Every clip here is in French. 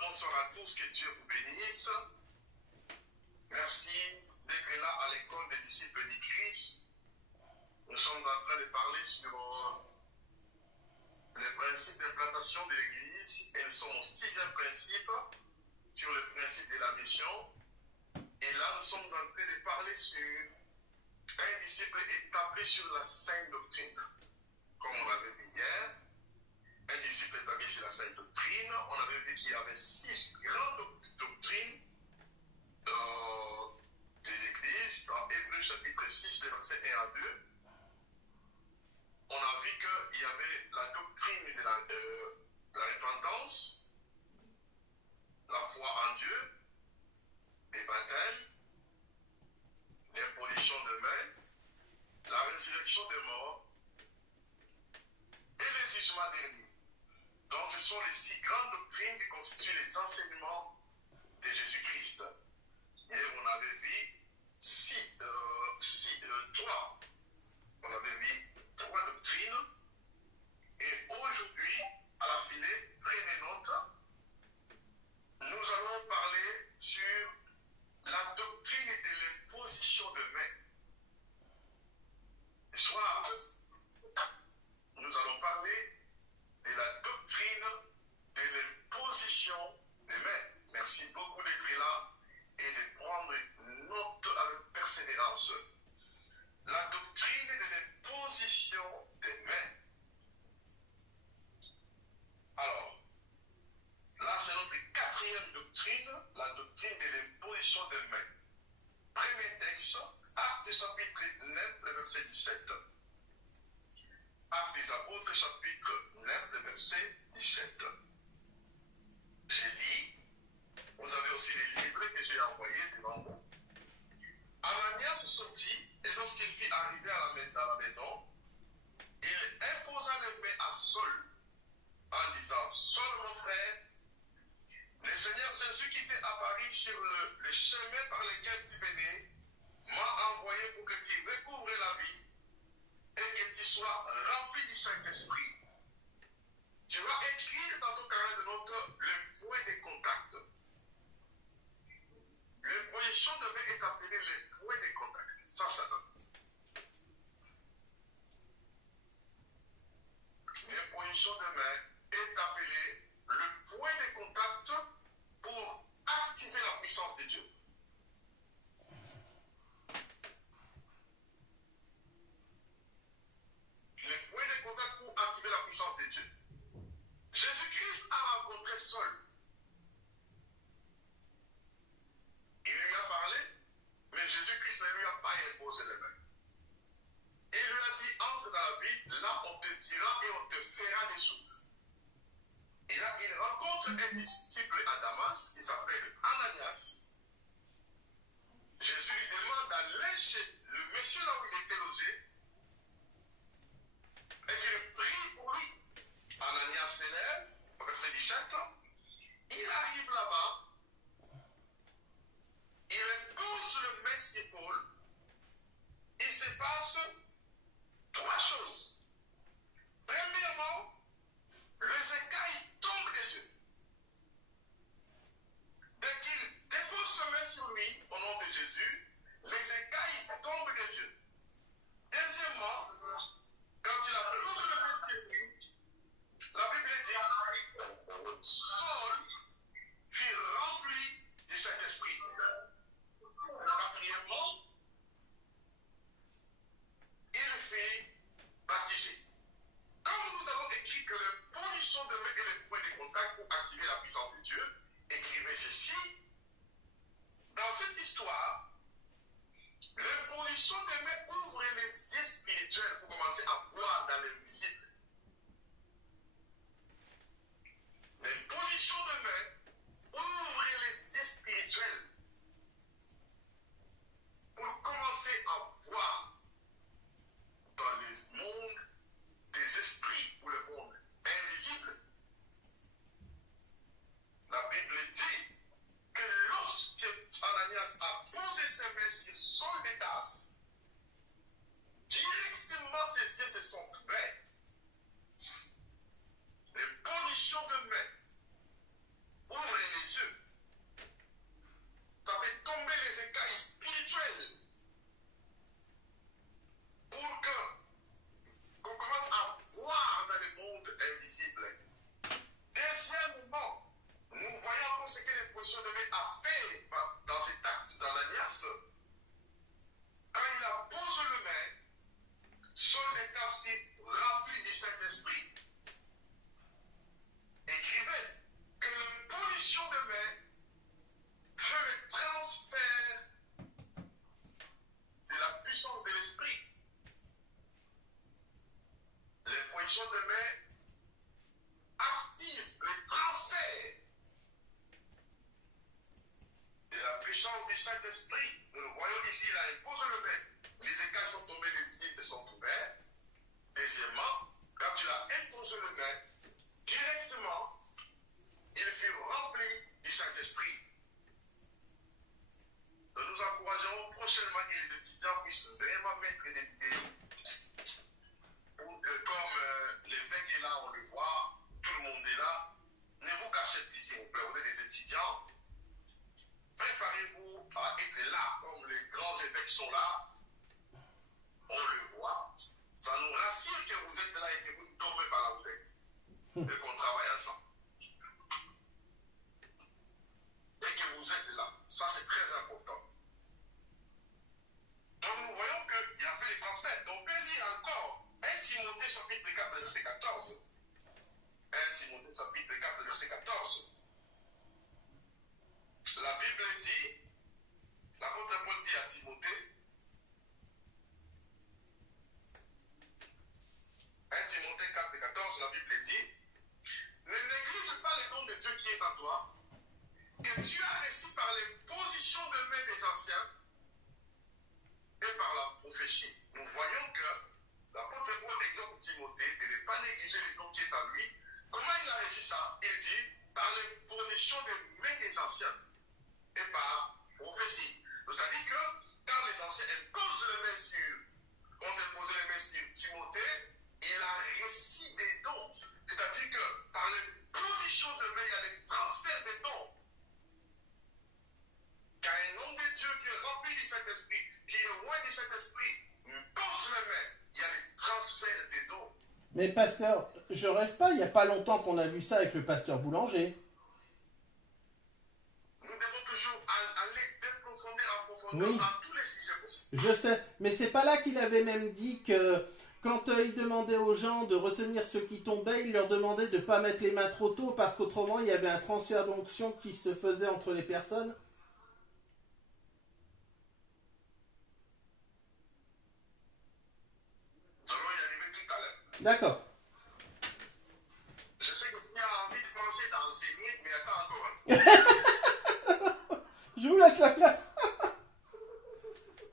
bonsoir à tous, que Dieu vous bénisse. Merci d'être là à l'école des disciples du Christ. Nous sommes en train de parler sur les principes d'implantation de l'Église et nous sommes au 6e principe sur le principe de la mission. Et là, nous sommes en train de parler sur un disciple établi sur la sainte doctrine. Comme on l'avait vu hier, un disciple établi sur la sainte doctrine, on avait vu qu'il y avait 6 grandes doctrines de l'Église, dans Hébreux chapitre 6, les versets 1 à 2. On a vu qu'il y avait la doctrine de la repentance, la foi en Dieu, les baptêmes, l'imposition de main, la résurrection des morts et le jugement dernier. Donc, ce sont les 6 grandes doctrines qui constituent les enseignements de Jésus-Christ. Hier, on avait vu 3. On avait vu 3 doctrines. Et aujourd'hui, à la filée, prenez note, nous allons parler sur la doctrine de l'imposition de main. Ce soir, nous allons parler de la doctrine de l'imposition des mains. Merci beaucoup d'être là et de prendre note avec persévérance. La doctrine de l'imposition des mains. Alors, là c'est notre 4e doctrine, la doctrine de l'imposition des mains. Premier texte, Actes chapitre 9, le verset 17. Actes des Apôtres, chapitre 9, le verset 17. J'ai dit, vous avez aussi les livres que j'ai envoyés devant vous. Ananias sortit, et lorsqu'il fut arrivé à la maison, il imposa les mains à Saul, en disant, Saul mon frère, le Seigneur Jésus qui t'est apparu sur le chemin par lequel tu venais, m'a envoyé pour que tu recouvres la vie et que tu sois rempli du Saint-Esprit. Tu vas écrire dans ton carnet de notes le point de contact. L'imposition de main est appelée le point de contact. Ça donne. L'imposition de main est appelée le point de contact pour activer la puissance de Dieu. Le point de contact pour activer la puissance de Dieu. Jésus-Christ a rencontré Saul. Il lui a parlé, mais Jésus-Christ ne lui a pas imposé les mains. Il lui a dit, entre dans la vie, là on te dira et on te fera des choses. Et là, il rencontre un disciple à Damas qui s'appelle Ananias. Jésus lui demande d'aller chez le monsieur là où il était logé et qu'il prie pour lui. Ananias s'élève, au verset 17, il arrive là-bas, il pose le main sur l'épaule, il se passe 3 choses. Premièrement, les écailles tombent des yeux. Dès qu'il dépose sa main sur lui, au nom de Jésus, les écailles tombent des yeux. Deuxièmement, quand il a posé le main sur lui, la Bible dit, Saul fut rempli du Saint-Esprit. Quatrièmement, il fut baptisé. Comme nous avons écrit que l'imposition de main est le point de contact pour activer la puissance de Dieu, écrivez ceci. Dans cette histoire, l'imposition de main ouvre les yeux spirituels pour commencer à voir dans l'invisible. L'imposition de main ouvre les yeux spirituels pour commencer à voir dans le monde des esprits ou le monde invisible. La Bible dit que lorsque Ananias a posé ses mains sur Saul de Tarse, directement ses yeux se sont ouverts. Les positions de main ce que l'imposition de main a fait dans cet acte d'Ananias, quand il a posé le main sur les casques remplis du Saint-Esprit, écrivait que l'imposition de main fait le transfert de la puissance de l'Esprit. L'imposition de main active le transfert de la puissance du Saint-Esprit. Nous le voyons ici, il a imposé le main. Les écailles sont tombées, les disciples se sont ouverts. Deuxièmement, quand il a imposé le main, directement, il fut rempli du Saint-Esprit. Nous encourageons prochainement que les étudiants puissent vraiment mettre des idées pour que, comme l'évêque est là, on le voit, tout le monde est là. Ne vous cachez plus, s'il vous plaît, on est des étudiants. Préparez-vous à être là, comme les grands évêques sont là. On le voit. Ça nous rassure que vous êtes là et que vous ne tombez pas là où vous êtes. Et qu'on travaille ensemble. Et que vous êtes là. Ça, c'est très important. Donc, nous voyons qu'il a fait les transferts. Donc, on peut lire encore 1 Timothée chapitre 4, verset 14. 1 Timothée chapitre 4, verset 14. La Bible dit, l'apôtre Paul dit à Timothée, 1 Timothée 4, 14, la Bible dit, ne néglige pas les dons de Dieu qui est en toi, que Dieu a reçu par l'imposition de main des anciens et par la prophétie. Nous voyons que l'apôtre Paul exhorte Timothée de ne pas négliger les dons qui est en lui. Comment il a reçu ça? Il dit, par l'imposition de main des anciens et par prophétie. C'est-à-dire que quand les anciens imposent les mains sur, ont imposé les mains sur Timothée, il a reçu des dons. C'est-à-dire que par l'imposition de main, il y a le transfert des dons. Car un homme de Dieu qui est rempli du Saint-Esprit, qui est loin du Saint-Esprit, pose les mains, il y a le transfert des dons. Mais pasteur, je rêve pas, il n'y a pas longtemps qu'on a vu ça avec le pasteur Boulanger. Nous devons toujours aller approfondir Oui. dans tous les sujets possibles. Je sais, mais c'est pas là qu'il avait même dit que quand il demandait aux gens de retenir ceux qui tombaient, il leur demandait de ne pas mettre les mains trop tôt parce qu'autrement il y avait un transfert d'onction qui se faisait entre les personnes. Nous allons y arriver tout à l'heure. D'accord. Je sais que tu as envie de commencer à enseigner, mais attends encore. Je vous laisse la place.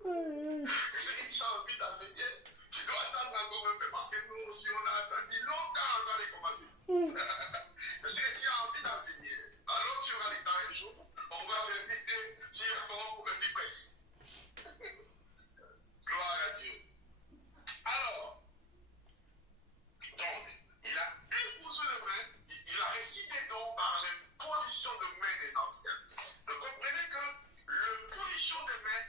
Je sais que tu as envie d'enseigner. Tu dois attendre encore un peu parce que nous aussi on a attendu longtemps avant de commencer. Je sais que tu as envie d'enseigner. Alors tu auras le temps un jour. On va t'inviter sur le forum pour que tu prêches. Gloire à Dieu. Alors, donc, il a imposé le main, il a reçu des dons par l'imposition de main des anciens. Donc, comprenez que l'imposition de main,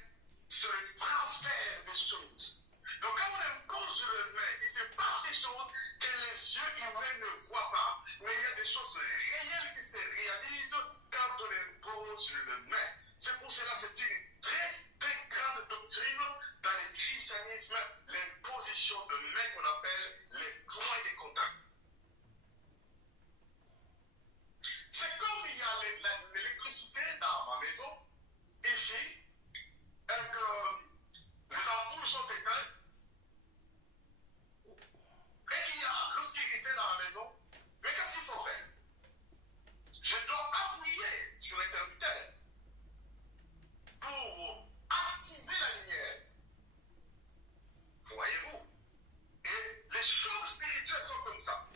c'est le transfert des choses. Donc, quand on impose le main, il se passe des choses que les yeux humains ne voient pas. Mais il y a des choses réelles qui se réalisent quand on impose le main. C'est pour cela que c'est une très, très grande doctrine dans le christianisme, l'imposition de main qu'on appelle les points de contact. C'est comme il y a l'électricité dans ma maison, ici, et que les ampoules sont éteintes, et qu'il y a l'obscurité dans la maison, mais qu'est-ce qu'il faut faire? Je dois appuyer sur l'interrupteur pour activer la lumière. Voyez-vous? Et les choses spirituelles sont comme ça.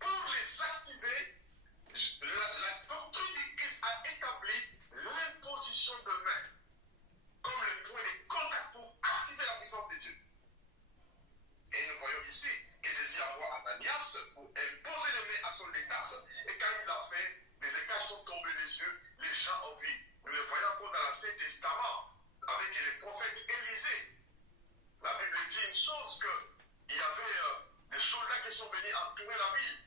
Pour les activer, la doctrine du Christ a établi l'imposition de main comme le point de contact pour activer la puissance de Dieu. Et nous voyons ici que Jésus envoie Ananias pour imposer les mains à son Létas. Et quand il l'a fait, les écailles sont tombées des yeux, les gens ont vu. Nous le voyons encore dans l'Ancien Testament avec les prophètes Élisée. La Bible dit une chose qu'il y avait des soldats qui sont venus entourer la ville.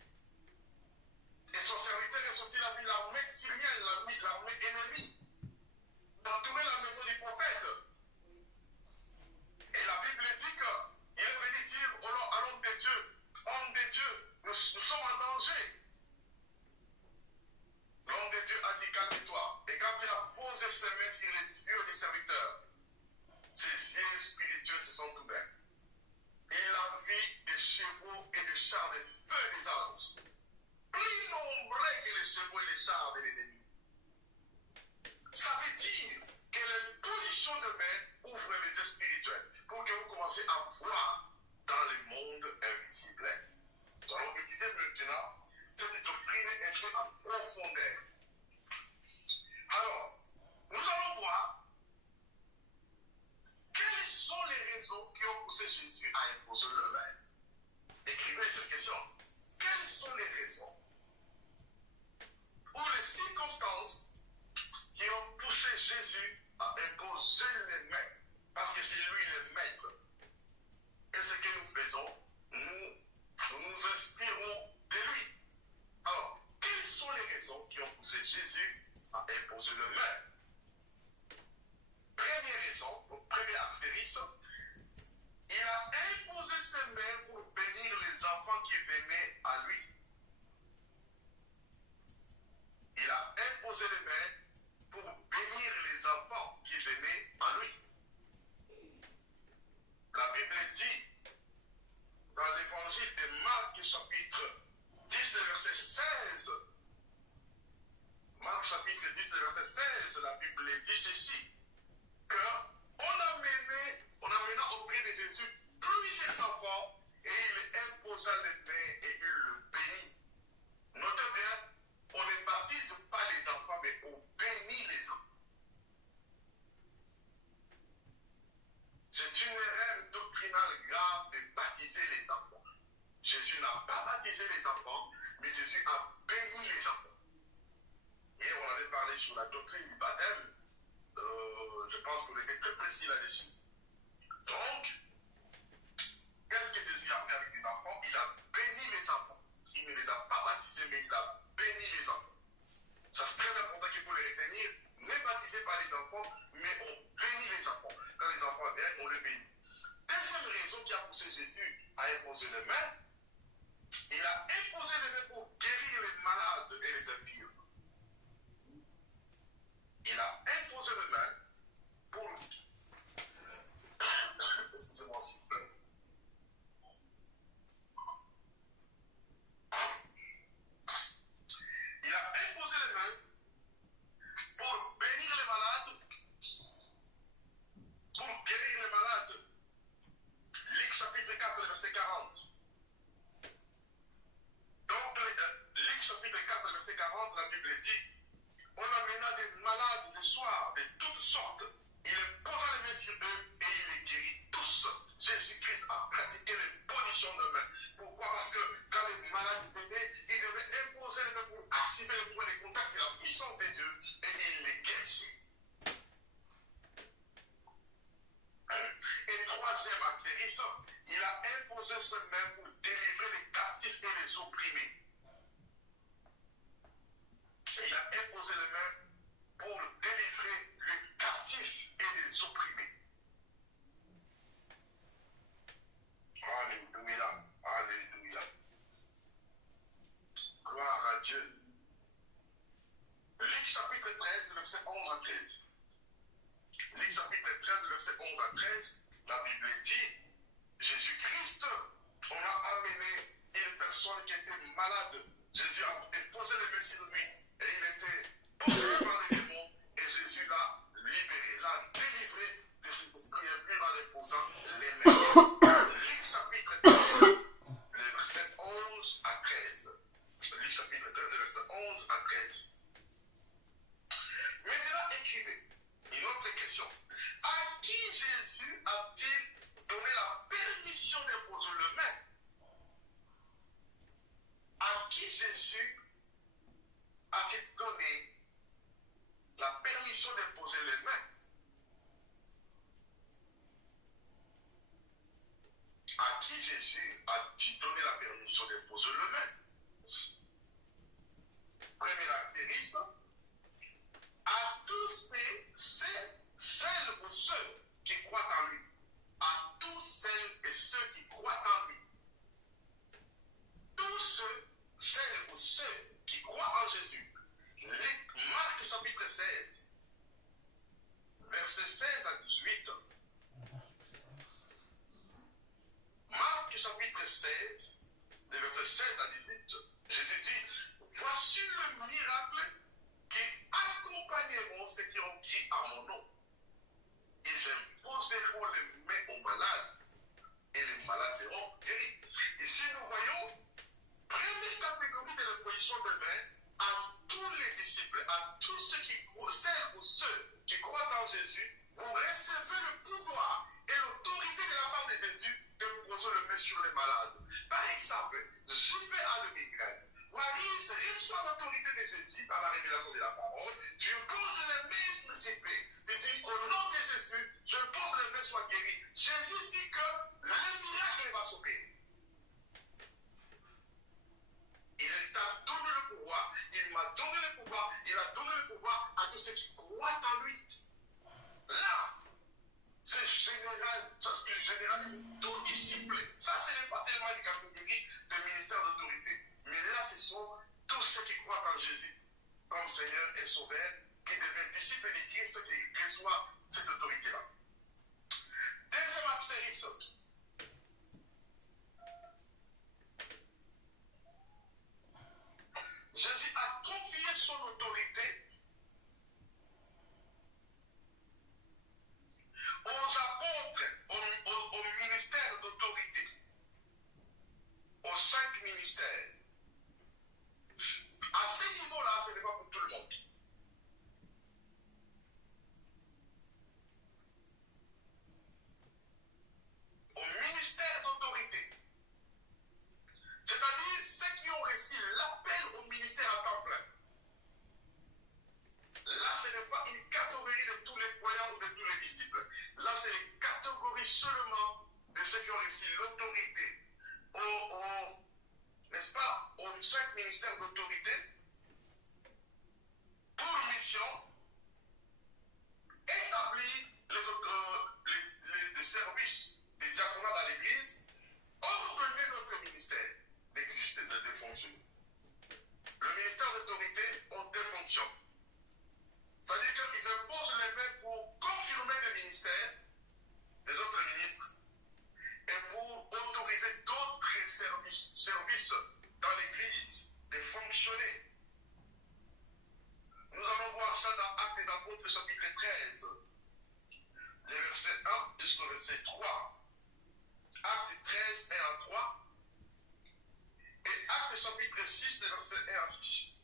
Et son serviteur est sorti, il a vu l'armée syrienne, l'armée ennemie, d'entourer la maison du prophète. Et la Bible dit qu'il est venu dire à l'homme de Dieu, homme de Dieu, nous sommes en danger. L'homme de Dieu a dit calme-toi. Et quand il a posé ses mains sur les yeux des serviteurs, ses yeux spirituels se sont ouverts. Il a vu des chevaux et des chars de feu des anges, plus nombreux que les chevaux et les chars de l'ennemi. Ça veut dire que les positions de main ouvrent les yeux spirituels pour que vous commencez à voir dans le monde invisible. Nous allons étudier maintenant cette doctrine un peu en profondeur. Alors, nous allons voir quelles sont les raisons qui ont poussé Jésus à imposer le main. Écrivez cette question. Quelles sont les raisons ou les circonstances qui ont poussé Jésus à imposer les mains? Parce que c'est lui le maître. Et ce que nous faisons, nous nous inspirons de lui. Alors, quelles sont les raisons qui ont poussé Jésus à imposer le main? Première raison, premier astérisque, il a imposé ses mains pour bénir les enfants qui venaient à lui. Il a imposé les mains pour bénir les enfants qui venaient à lui. La Bible dit dans l'évangile de Marc chapitre 10 verset 16, Marc chapitre 10 verset 16, la Bible dit ceci, qu'on amena auprès de Jésus plusieurs enfants et il imposa les mains et il le bénit. Notez bien, on ne baptise pas les enfants, mais on bénit les enfants. C'est une erreur doctrinale grave de baptiser les enfants. Jésus n'a pas baptisé les enfants, mais Jésus a béni les enfants. Et on avait parlé sur la doctrine du baptême. Je pense qu'on était très précis là-dessus. Donc, qu'est-ce que Jésus a fait avec les enfants? Il a béni les enfants. Il ne les a pas baptisés, mais il a béni les enfants. Ça, c'est très important qu'il faut les retenir. Ne baptisez pas les enfants, mais on bénit les enfants. Quand les enfants viennent, on les bénit. Deuxième raison qui a poussé Jésus à imposer les mains, il a imposé les mains pour guérir les malades et les infirmes. Il a imposé les mains pour... Excusez-moi s'il vous plaît. Il a imposé les mains pour bénir les malades, pour guérir les malades. Luc chapitre 4, verset 40. Donc, Luc chapitre 4, verset 40, la Bible dit, on amena des malades le soir de toutes sortes. Il posa les mains sur eux et il les guérit tous. Jésus-Christ a pratiqué les positions de main. Pourquoi? Parce que quand les malades venaient, il devait imposer les mains pour activer les points de contact de la puissance de Dieu et il les guérissait. Et troisième astérisque, il a imposé ses mains pour délivrer les captifs et les opprimés. Il a imposé les mains pour délivrer les captifs et les opprimés. Alléluia, alléluia. Gloire à Dieu. Luc chapitre 13, verset 11 à 13. Luc chapitre 13, verset 11 à 13, la Bible dit, Jésus-Christ, on a amené une personne qui était malade. Jésus a posé les mains sur lui et il était possédé par les démons et Jésus l'a libéré, l'a délivré de cet esprit impur en lui posant les mains. Luc chapitre 13, le verset 11 à 13. Luc chapitre 13, le verset 11 à 13. Maintenant, écrivez une autre question. À qui Jésus a-t-il donné la permission d'imposer le main? À qui Jésus a-t-il donné la permission d'imposer les mains? À qui Jésus a-t-il donné la permission d'imposer le main? ceux qui croient en Jésus. Marc chapitre 16, versets 16 à 18. Marc chapitre 16, les versets 16 à 18. Jésus dit, voici le miracle qui accompagneront ceux qui ont cru à mon nom. Ils imposeront les mains aux malades et les malades seront guéris. Ici, nous voyons première catégorie de l'imposition de mains à tous les disciples, à tous ceux qui croient, celles ou ceux qui croient en Jésus, vous recevez le pouvoir et l'autorité de la part de Jésus de poser le main sur les malades. Par exemple, Juppé a le migraine. Marie reçoit l'autorité de Jésus par la révélation de la parole. Tu poses les mains sur Juppé. Tu dis au nom de Jésus, je pose les mains, sois guéri. Jésus dit que le miracle va s'opérer. Il t'a donné le pouvoir, il m'a donné le pouvoir, il a donné le pouvoir à tous ceux qui croient en lui. Là, c'est général, ça c'est généralise tout disciple. Ça, ce n'est pas seulement une catégorie de ministère d'autorité. Mais là, ce sont tous ceux qui croient en Jésus comme Seigneur et Sauveur, qui deviennent disciples de Christ, qui reçoivent cette autorité-là. Deuxième astérisque. Jésus a confié son autorité aux apôtres, au ministère d'autorité, aux 5 ministères. À ce niveau-là, ce n'est pas pour tout le monde. Au ministère d'autorité. C'est-à-dire ceux qui ont reçu l'appel au ministère à temps plein. Là, ce n'est pas une catégorie de tous les croyants ou de tous les disciples. Là, c'est une catégorie seulement de ceux qui ont reçu l'autorité n'est-ce pas, aux 5 ministères d'autorité pour mission établir les services des diaconats dans l'Église, ordonner notre ministère d'exister, de fonctionner. Le ministère d'autorité a 2 fonctions. C'est-à-dire qu'ils imposent les mains pour confirmer le ministère des autres ministres et pour autoriser d'autres services dans l'Église de fonctionner. Nous allons voir ça dans Actes des Apôtres, chapitre 13, les versets 1 jusqu'au verset 3. Actes 13, 1 à 3. Et Actes chapitre 6, les versets 1 à 6.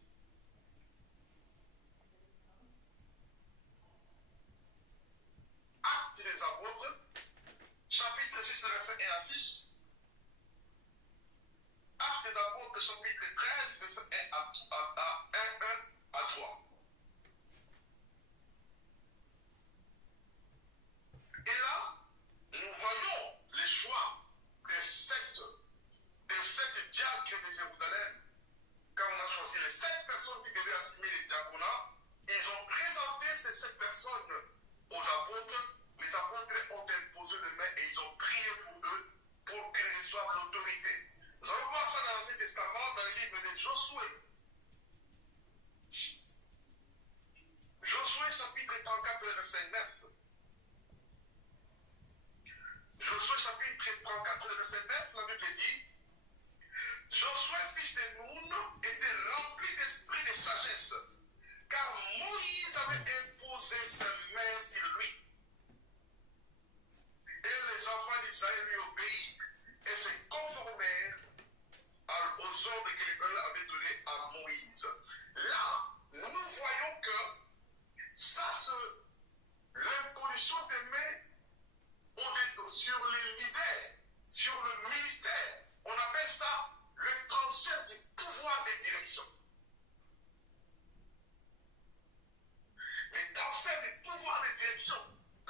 Actes des Apôtres, chapitre 6, verset 1 à 6. Actes des Apôtres, chapitre 13, verset 1 à 3. Et là, nous voyons les choix des 7 diacres de Jérusalem. Quand on a choisi les 7 personnes qui devaient assumer les diaconats, ils ont présenté ces 7 personnes aux apôtres. Les apôtres ont imposé les mains et ils ont prié pour eux pour qu'ils reçoivent l'autorité. Nous allons voir ça dans l'Ancien Testament, dans le livre de Josué. Josué chapitre 34, verset 9. Josué chapitre 34, verset 9, la Bible dit, Josué, fils de Nun, était rempli d'esprit de sagesse, car Moïse avait imposé ses mains sur lui. Et les enfants d'Israël lui obéirent et se conformèrent aux ordres que l'Éternel avait donnés à Moïse. Là, nous voyons que ça, l'imposition des mains sur les leaders, sur le ministère, on appelle ça le transfert du pouvoir de direction. Le transfert du pouvoir de direction.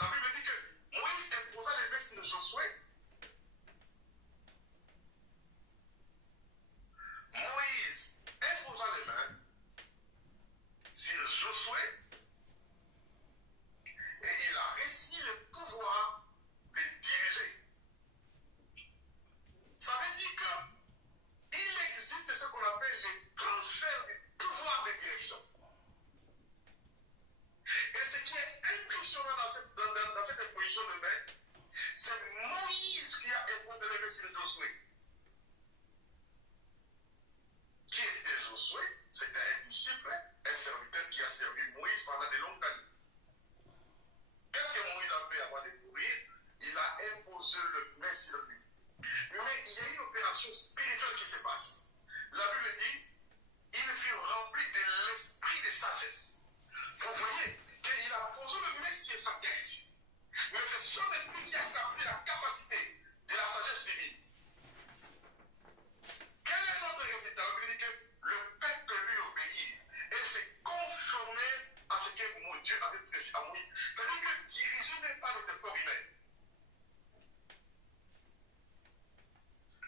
La Bible dit que Moïse imposa les mains sur Josué. Moïse imposa les mains sur Josué et il a reçu le pouvoir de diriger. Ça veut dire qu'il existe ce qu'on appelle le transfert du pouvoir de direction. Et ce qui est impressionnant dans cette imposition de main, c'est Moïse qui a imposé les mains sur Josué. Qui était Josué? C'était un disciple, un serviteur qui a servi Moïse pendant de longues années. Qu'est-ce que Moïse a fait avant de mourir? Il a imposé le main sur lui. Mais il y a une opération spirituelle qui se passe. La Bible dit, il fut rempli de l'esprit de sagesse. Vous voyez qu'il a posé le main sur sa tête. Mais c'est son esprit qui a capté la capacité de la sagesse divine. Quel est notre résultat? On dit que le peuple lui obéit et s'est conformé à ce que mon Dieu avait prêché à Moïse. C'est-à-dire que diriger n'est pas le effort humain.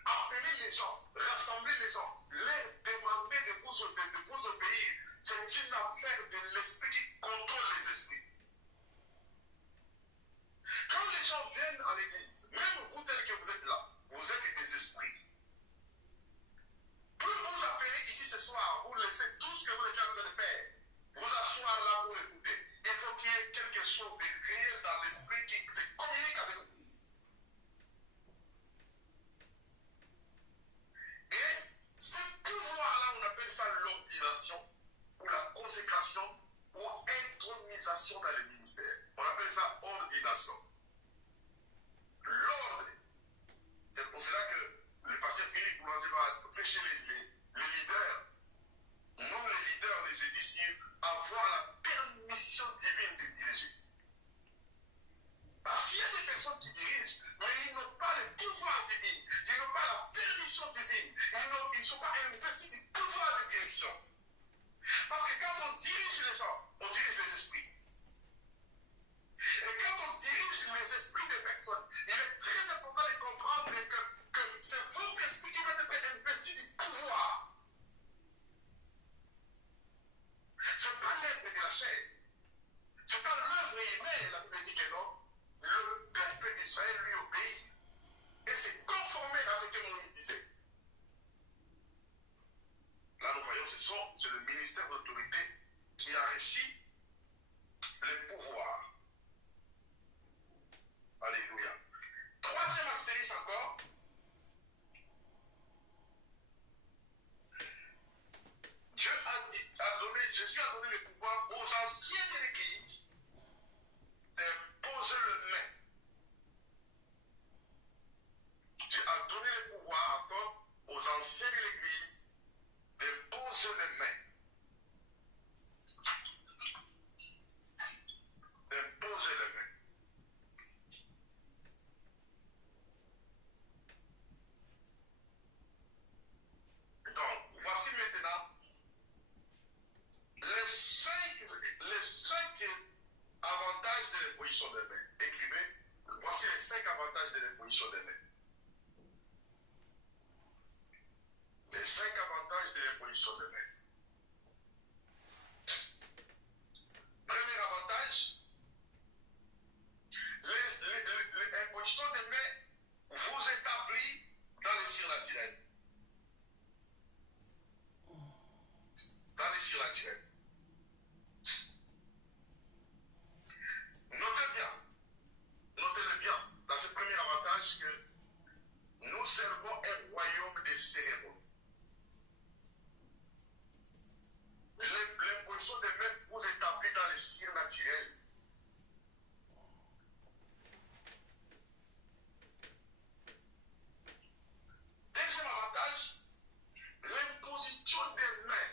Appeler les gens, rassembler les gens, leur demander de vous obéir, c'est une affaire de l'esprit qui contrôle les esprits. Quand les gens viennent à l'église, même vous tels que vous êtes là, vous êtes des esprits. Pour vous appeler ici ce soir, vous laissez tout ce que vous êtes en train de faire, vous asseoir là pour écouter. Il faut qu'il y ait quelque chose de réel dans l'esprit qui se communique avec vous. Et ce pouvoir-là, on appelle ça l'ordination, ou la consécration, ou intronisation dans le ministère. On appelle ça ordination. L'ordre. C'est pour cela que le pasteur Philippe Boulanger va prêcher les leaders. Nous, les leaders, les jeudis, avoir la permission divine de diriger. Parce qu'il y a des personnes qui dirigent, mais ils n'ont pas le pouvoir divin, ils n'ont pas la permission divine, ils ne sont pas investis du pouvoir de direction. Parce que quand on dirige les gens, on dirige les esprits. Et quand on dirige les esprits des personnes, il est très important de comprendre que c'est votre esprit qui va être investi du pouvoir. Ce n'est pas l'œuvre de la chair. Ce n'est pas l'œuvre humaine, la Bible dit que non. Le peuple d'Israël lui obéit et s'est conformé à ce que Moïse disait. Là, nous voyons, c'est le ministère d'autorité qui a réussi le pouvoir. Alléluia. Troisième astérisque encore. Jésus a donné le pouvoir aux anciens de l'Église de poser le main. Dieu a donné le pouvoir encore aux anciens de l'Église de poser les mains. De poser les mains. Donc, voici maintenant les cinq avantages de l'imposition des mains. Écrivez, voici les 5 avantages de l'imposition des mains. Les 5 avantages de l'imposition des mains. Premier avantage, l'imposition des mains vous établit dans les surnaturels. Dans les surnaturels. Notez-le bien, dans ce premier avantage que nous servons un royaume de cérémonies. L'imposition des mains vous établit dans les surnaturels. Deuxième avantage, l'imposition des mains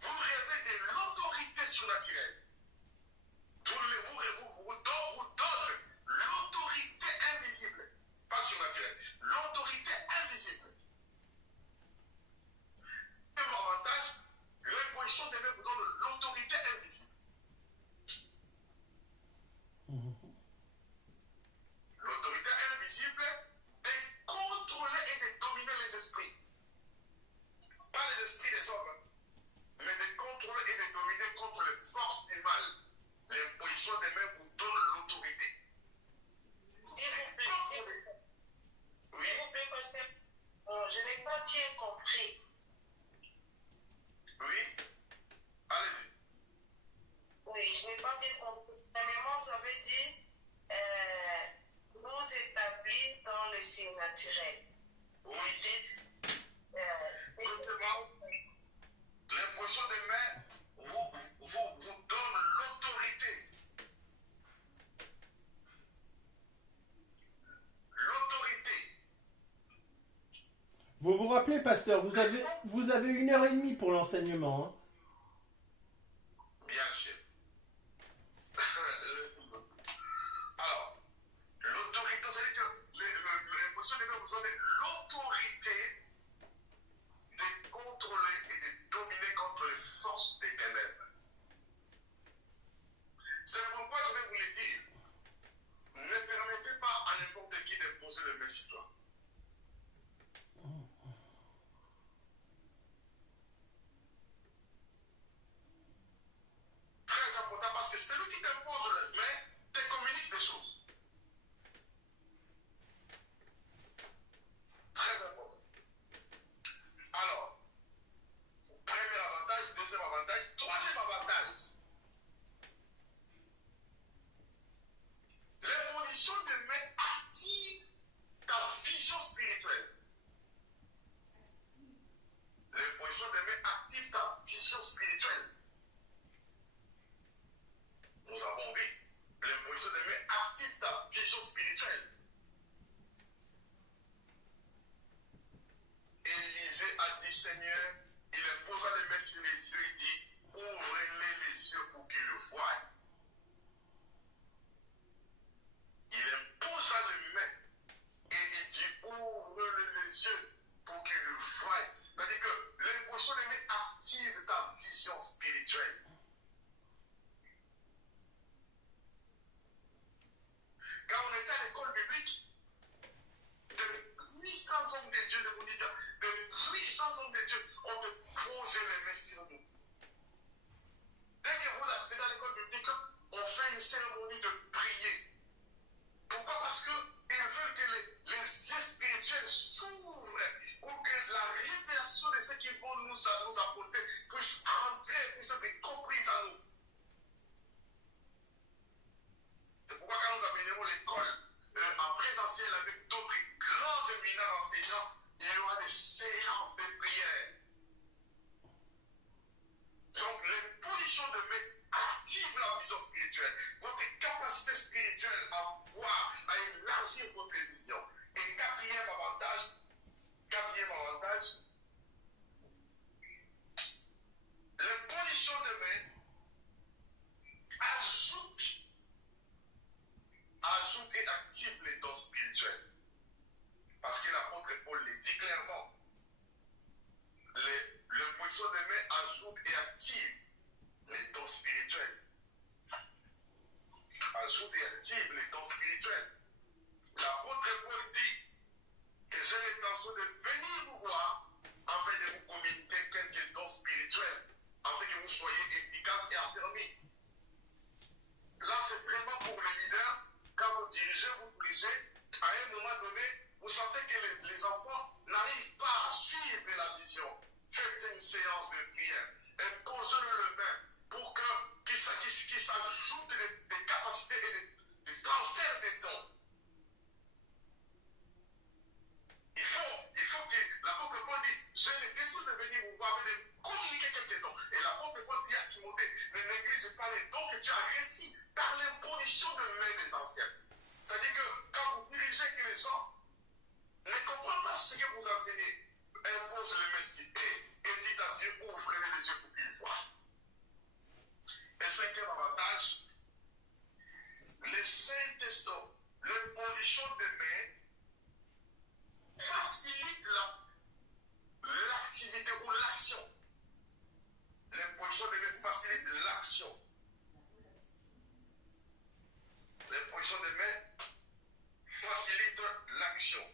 vous rêvez de l'autorité surnaturelle. Vous donne l'autorité invisible, pas surnaturelle, l'autorité invisible. Même avantage, l'imposition des mains vous donne l'autorité invisible. L'autorité invisible de contrôler et de dominer les esprits. Pas les esprits des hommes, mais de contrôler et de dominer contre les forces du mal. L'imposition des mains vous donne l'autorité. S'il vous plaît, pasteur. Bon, je n'ai pas bien compris. Oui, allez-y. Oui, je n'ai pas bien compris. Premièrement, vous avez dit nous établir dans le signe naturel. Oui. L'imposition des mains vous donne l'autorité. L'autorité. Vous vous rappelez, pasteur, vous avez 1h30 pour l'enseignement. Hein? Bien sûr. Alors, l'autorité, c'est-à-dire que l'imposition des mains vous donne l'autorité de contrôler et de dominer contre les forces des ténèbres. C'est pourquoi je vais vous le dire. Ne permettez pas à n'importe qui d'imposer le mains sur toi. Très important parce que celui qui t'impose les mains te communique des choses. Très important. Alors, premier avantage, deuxième avantage, troisième avantage. L'imposition des mains active ta vision spirituelle. L'imposition des mains active ta vision spirituelle. Nous avons vu. L'imposition des mains active ta vision spirituelle. Élisée a dit, Seigneur, il imposa les mains sur les yeux, il dit, ouvrez-les les yeux pour qu'ils le voient. Il imposa les mains et il dit, ouvre-les les yeux pour qu'ils le voient. C'est-à-dire que l'imposition des mains active ta vision spirituelle. Quand on était à l'école biblique, de puissants hommes de Dieu, de puissants hommes de Dieu ont posé les mains sur nous. Dès que vous accédez à l'école biblique, on fait une cérémonie de prier. Pourquoi? Parce qu'ils veulent que les yeux spirituels s'ouvrent pour que la révélation de ce qu'ils vont nous apporter puisse entrer, puisse être comprise à nous. C'est pourquoi quand nous amènerons l'école en présentiel avec d'autres grands éminents enseignants, il y aura des séances de prière. Donc, l'imposition de main active la vision spirituelle, votre capacité spirituelle à voir, à élargir votre vision. Et quatrième avantage, l'imposition de main ajoute et active les dons spirituels. Parce que l'apôtre Paul le dit clairement. L'imposition de main ajoute et active les dons spirituels. Ajoute et active les dons spirituels. L'apôtre Paul dit que j'ai l'intention de venir vous voir afin de vous communiquer quelques dons spirituels, afin que vous soyez efficaces et affermis. Là, c'est vraiment pour les leaders. Quand vous dirigez, vous prêchez, à un moment donné, vous sentez que les enfants n'arrivent pas à suivre la vision. Faites une séance de prière. Imposez-le le main pour qu'il s'ajoute des capacités et des transferts des dons. Il faut que l'apôtre Paul dit, j'ai l'intention de venir vous voir et de communiquer quelques dons. Et l'apôtre Paul dit à Timothée, ne néglige pas les dons que tu as réussi par l'imposition de main des anciens. C'est-à-dire que quand vous dirigez que les gens ne comprennent pas ce que vous enseignez, impose le Messie et dit à Dieu, ouvrez les yeux pour qu'ils voient. Et cinquième avantage, le Saint-Esprit, l'imposition de main facilite l'activité ou l'action. L'imposition de main facilite l'action. L'imposition de main facilite l'action.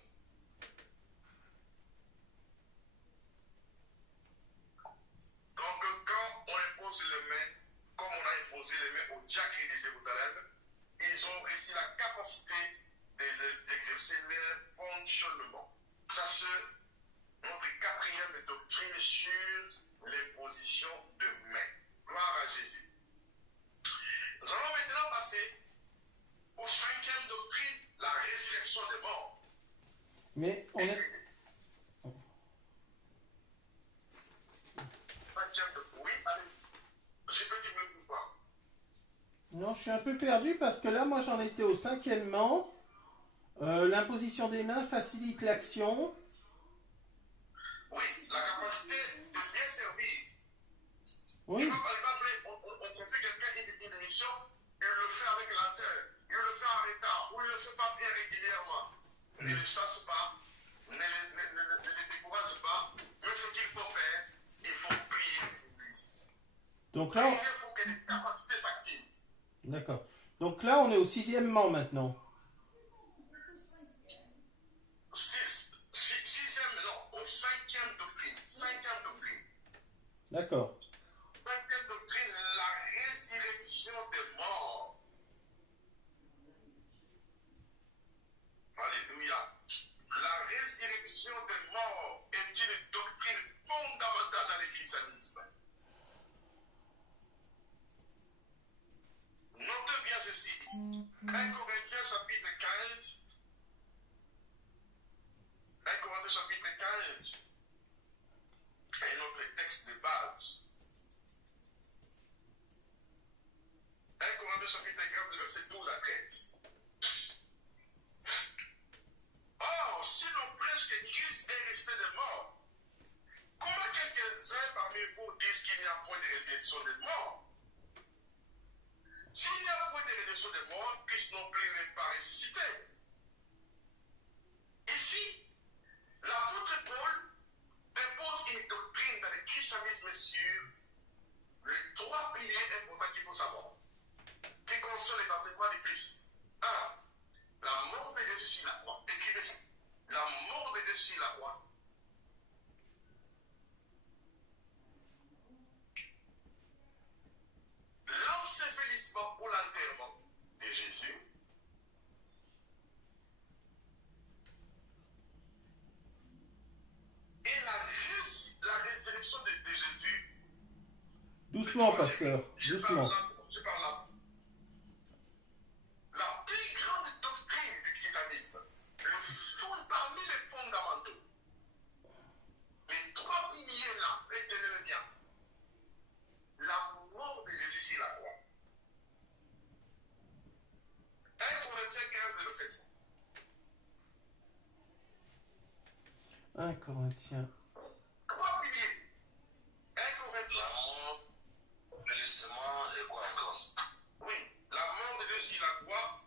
Donc, quand on impose les mains, comme on a imposé les mains aux diacres de Jérusalem, ils ont réussi la capacité d'exercer leur fonctionnement. Sachez notre quatrième doctrine sur les positions de main. Gloire à Jésus. Nous allons maintenant passer aux cinquième doctrine, la résurrection des morts. Mais on est... Oui, allez-y. Je peux dire même pourquoi. Non, je suis un peu perdu parce que là, moi, j'en étais au cinquièmement. L'imposition des mains facilite l'action. Oui, la capacité de bien servir. Oui. Tu vois, par exemple, on confie quelqu'un une mission, il le fait avec lenteur, il le fait en retard, ou il ne le fait pas bien régulièrement. Ne le chasse pas, ne le décourage pas, mais ce qu'il faut faire, il faut prier pour lui. Donc là, Prier pour que les capacités s'activent. d'accord. Donc là, on est au sixièmement maintenant. Sixième, non, au cinquième doctrine. Cinquième doctrine. D'accord. Cinquième doctrine, la résurrection des morts. Alléluia. La résurrection des morts est une doctrine fondamentale dans le christianisme. Notez bien ceci. 1 Corinthiens chapitre 15. 1 Corinthiens chapitre 15 est notre texte de base. 1 Corinthiens chapitre 15, verset 12 à 13. Or, si l'on prêche que Christ est resté des morts, comment quelques-uns parmi vous disent qu'il n'y a point de résurrection des morts? S'il n'y a point de résurrection des morts, Christ non plus n'est pas ressuscité. Ici, l'apôtre Paul dépose une doctrine dans le christianisme sur les trois piliers importants qu'il faut savoir, qui concernent les enseignements du Christ. 1. La mort de Jésus sur la croix. Écrivez ça. La mort de Jésus sur la croix. L'ensevelissement ou l'enterrement de Jésus. Et la résurrection de Jésus. Doucement, pasteur. Doucement. Je parle là. La plus grande doctrine du christianisme, parmi les fondamentaux, les trois piliers là, retenez-le bien. La mort de Jésus sur la croix. 1 Corinthiens 15, verset 3. 1 Corinthiens. Trois piliers. 1 Corinthiens. Et quoi encore? Oui, la mort de Jésus sur la croix.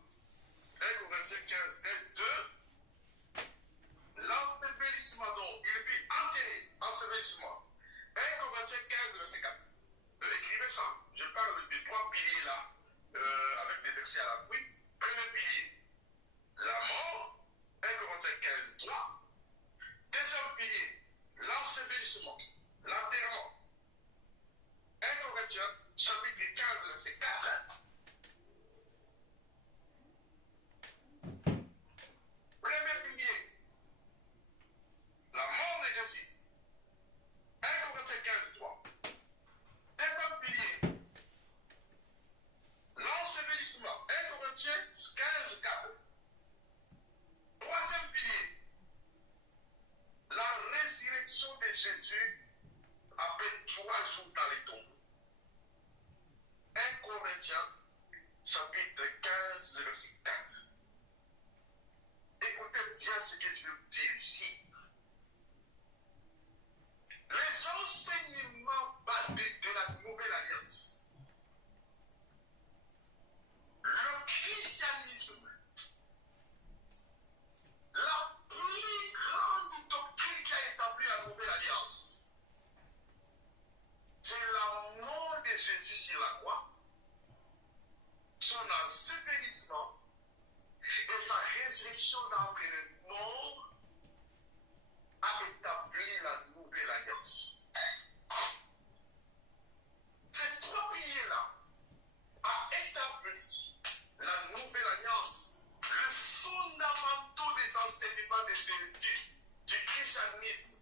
1 Corinthiens 15, verset 2. L'ensevelissement, donc, il fut enterré, ensevelissement. 1 Corinthiens 15, verset 4. Écrivez ça. Je parle des trois piliers là, avec des versets à l'appui. Premier pilier, la mort. 1 Corinthiens 15, 3. Deuxième pilier, l'ensevelissement, l'enterrement. 1 Corinthiens, chapitre 15, verset 4. Premier pilier, la mort de Jésus. 1 Corinthiens 15, 3. Deuxième pilier, l'ensevelissement. 1 Corinthiens 15, 4. Troisième pilier, la résurrection de Jésus après 3 jours dans les tombes. 1 Corinthiens, chapitre 15, verset 4. Écoutez bien ce que je veux dire ici. Les enseignements basés de la nouvelle alliance, le christianisme, la plus grande doctrine qui a établi la nouvelle alliance, c'est la mort de Jésus sur la croix, son ensevelissement et sa résurrection d'entre les morts a établi la nouvelle alliance. Ces trois piliers-là a établi la nouvelle alliance, le fondamental des enseignements de Jésus, du christianisme,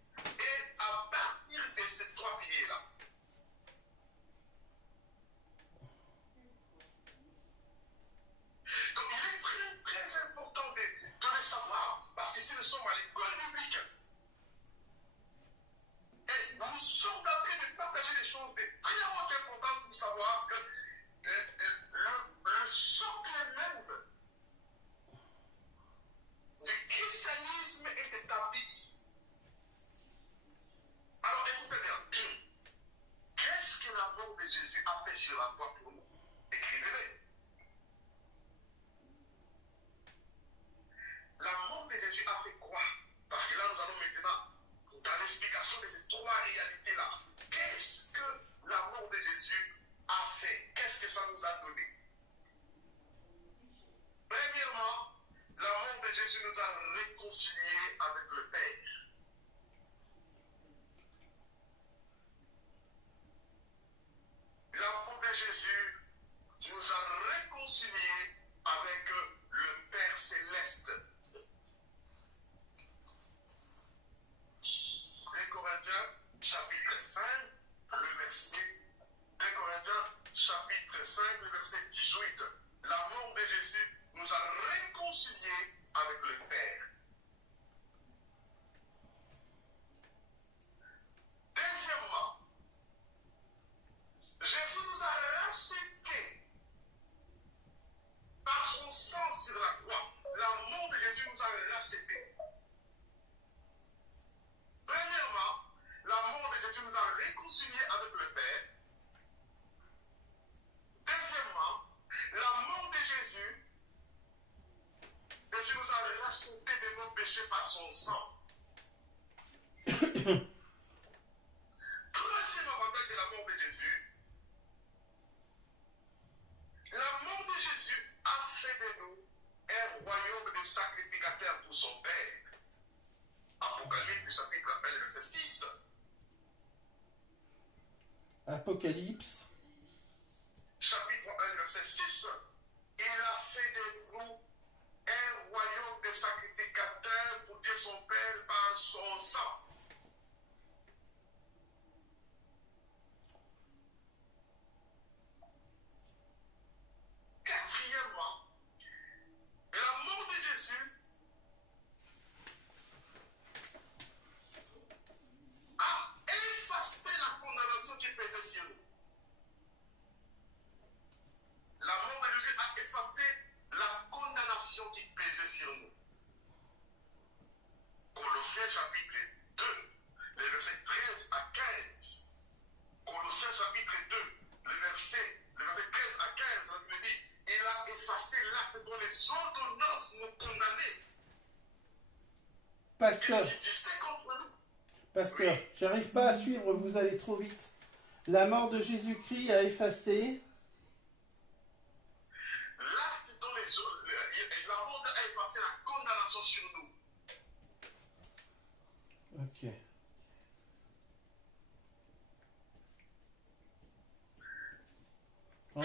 Jésus a fait sur la croix pour nous. Écrivez-les. La mort de Jésus a fait quoi? Parce que là, nous allons maintenant dans l'explication de ces trois réalités-là. Qu'est-ce que la mort de Jésus a fait? Qu'est-ce que ça nous a donné? Premièrement, la mort de Jésus nous a réconciliés avec le Père. La mort de Jésus nous a réconciliés avec le Père céleste. 2 Corinthiens chapitre 5, le verset 2 Corinthiens chapitre 5, le verset 18. La mort de Jésus nous a réconciliés avec le Père. Deuxièmement, Jésus nous a rachetés par son sang sur la croix. La mort de Jésus nous a rachetés. Premièrement, la mort de Jésus nous a réconciliés avec le Père. Deuxièmement, la mort de Jésus nous a rachetés de nos péchés par son sang. Troisième avantage de la mort de Jésus, la mort de Jésus a fait de nous un royaume de sacrificateurs pour son Père. Apocalypse chapitre 1, verset 6. Apocalypse. Chapitre 1, verset 6. Il a fait de nous un royaume de sacrificateurs pour Dieu son Père par son sang. Quatrièmement, la mort de Jésus a effacé la condamnation qui pesait sur nous. La mort de Jésus a effacé la condamnation qui pesait sur nous. Colossiens chapitre 2, les versets 13 à 15. Colossiens chapitre 2, le verset 13 à 15, la Bible dit, il a effacé l'acte dont les ordonnances nous condamnaient. Pasteur, j'arrive pas à suivre, vous allez trop vite. La mort de Jésus-Christ a effacé. L'acte dont la mort a effacé la condamnation sur nous. Ok.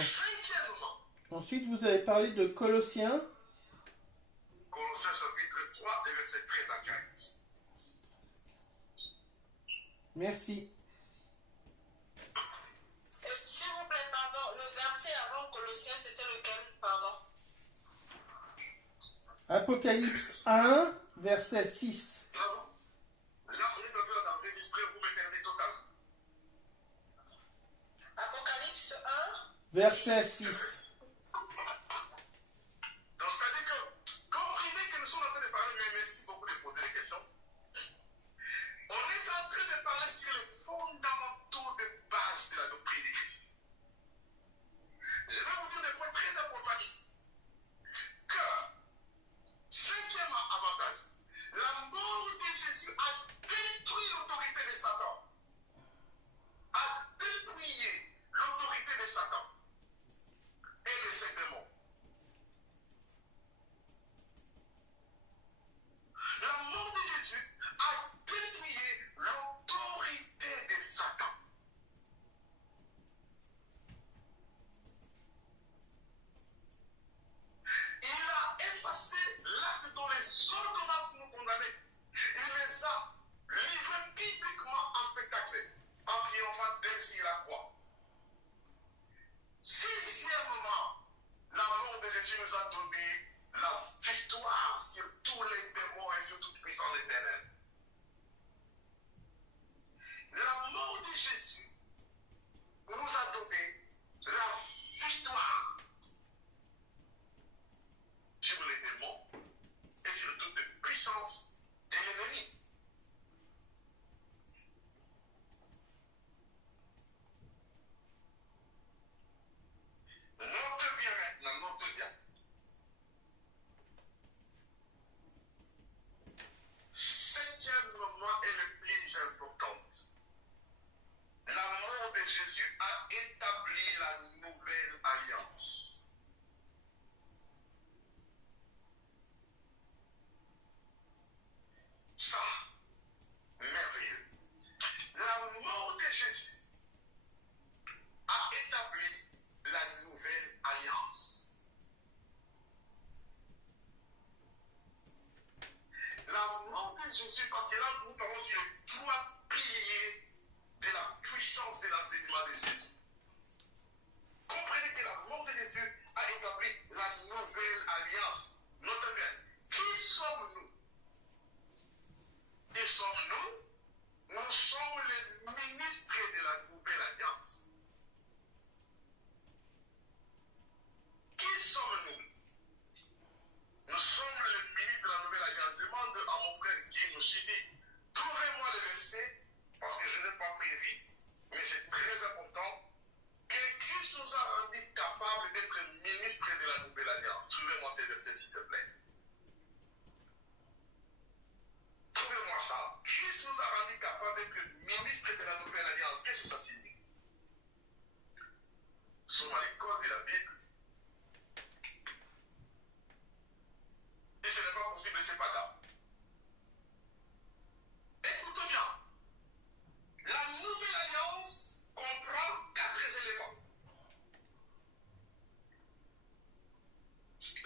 Cinquièmement. Ensuite, vous avez parlé de Colossiens. Colossiens chapitre 3, les versets 13 à 15. Merci. S'il vous plaît, pardon, le verset avant Colossiens, c'était lequel? Pardon. Apocalypse 1, verset 6. Là, on est en train d'enregistrer, vous m'éternez total. Apocalypse 1, verset 6. Donc, c'est-à-dire que, comprenez que nous sommes en train de parler, mais merci beaucoup de poser des questions. On est en train de parler sur les fondamentaux de base de la doctrine de Christ. Je vais vous dire des points très importants ici. Que, cinquièmement avantage, la mort de Jésus a détruit l'autorité de Satan. A dépouillé l'autorité de Satan et de ses démons. La mort de Jésus a dépouillé l'autorité de Satan. Il a effacé l'acte dont les ordonnances nous condamnaient. Il les a livrés publiquement en spectacle. Jésus a établi la nouvelle alliance. Ça, merveilleux. La mort de Jésus a établi la nouvelle alliance. La mort de Jésus, parce que là, nous parlons sur les trois piliers de la puissance de l'enseignement de Jésus. Comprenez que la mort de Jésus a établi la nouvelle alliance. Notez bien, qui sommes-nous? Qui sommes-nous? Nous sommes les ministres de la nouvelle alliance. Qui sommes-nous? Nous sommes les ministres de la nouvelle alliance. Demande à mon frère Guy Mouchidi, trouvez-moi le verset, parce que je n'ai pas prévu, mais c'est très important, que Christ nous a rendus capables d'être ministres de la nouvelle alliance. Trouvez-moi ces versets, s'il te plaît. Trouvez-moi ça. Christ nous a rendus capables d'être ministres de la nouvelle alliance. Qu'est-ce que ça signifie? Nous sommes à l'école de la Bible. Et ce n'est pas possible, ce n'est pas grave. Écoutez bien. La nouvelle alliance comprend 4 éléments.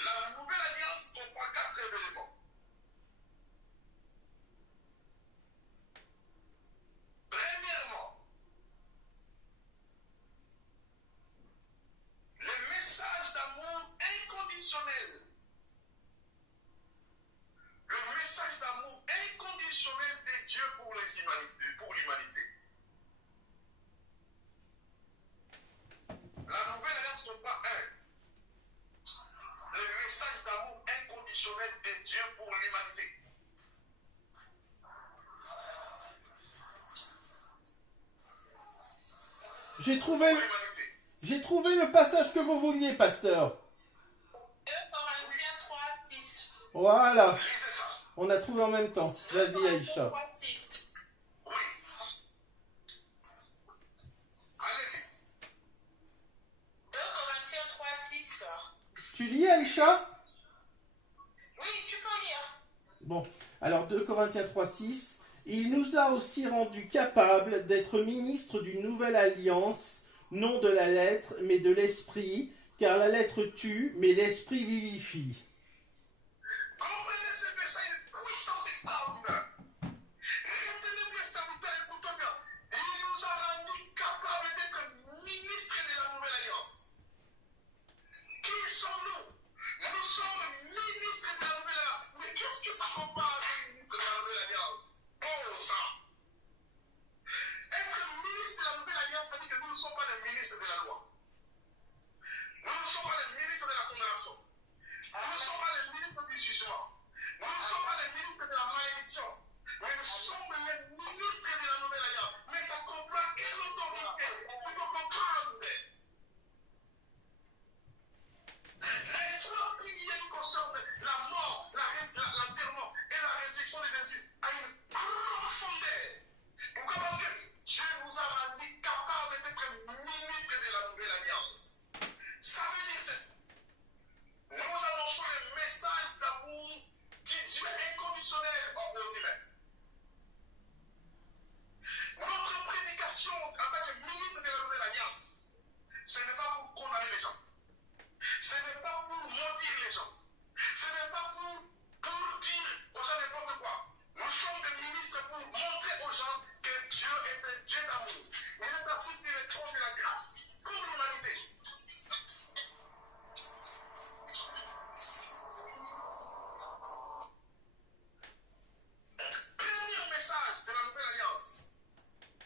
La nouvelle alliance comprend 4 éléments. Premièrement, le message d'amour inconditionnel. Le message d'amour inconditionnel de Dieu pour l'humanité. La nouvelle alliance comprend le message d'amour inconditionnel de Dieu pour l'humanité. J'ai trouvé le passage que vous vouliez, pasteur. 2 Corinthiens 3, 10. Voilà, Lisez ça. on a trouvé en même temps. 2 Vas-y, Corinthiens Aïcha. 3, 10. Oui. Allez-y. 2 Corinthiens 3, 6. Tu lis, Aïcha? Oui, tu peux lire. Bon, alors 2 Corinthiens 3, 6. Il nous a aussi rendus capables d'être ministres d'une nouvelle alliance, non de la lettre, mais de l'esprit, car la lettre tue, mais l'esprit vivifie. Comprenez ce verset, une puissance extraordinaire. Retenez bien ça, écoutez bien. Il nous a rendus capables d'être ministres de la nouvelle alliance. Qui sommes-nous? Nous sommes ministres de la nouvelle alliance. Mais qu'est-ce que ça compare avec ministre de la nouvelle alliance? Oh, ça. Être ministre de la nouvelle alliance, ça veut dire que nous ne sommes pas les ministres de la loi. Nous ne sommes pas les ministres de la condamnation. Nous ne sommes pas les ministres du jugement. Nous ne sommes pas les ministres de la malédiction. Mais nous sommes les ministres de la nouvelle alliance. Mais ça comprend quelle autorité? Il faut comprendre. Les trois piliers qui concernent la mort, l'enterrement et la résurrection de Jésus à une profondeur. Pourquoi? Parce que Dieu nous a rendus capables d'être ministres de la nouvelle alliance. Ça veut dire ceci. Nous annonçons le message d'amour du Dieu inconditionnel aux humains. Notre prédication en tant que ministre de la nouvelle alliance, ce n'est pas pour condamner les gens. Ce n'est pas pour mentir les gens. Ce n'est pas pour dire aux gens n'importe quoi. Nous sommes des ministres pour montrer aux gens que Dieu est un Dieu d'amour. Il est assis sur le trône de la grâce pour l'humanité. Premier message de la nouvelle alliance.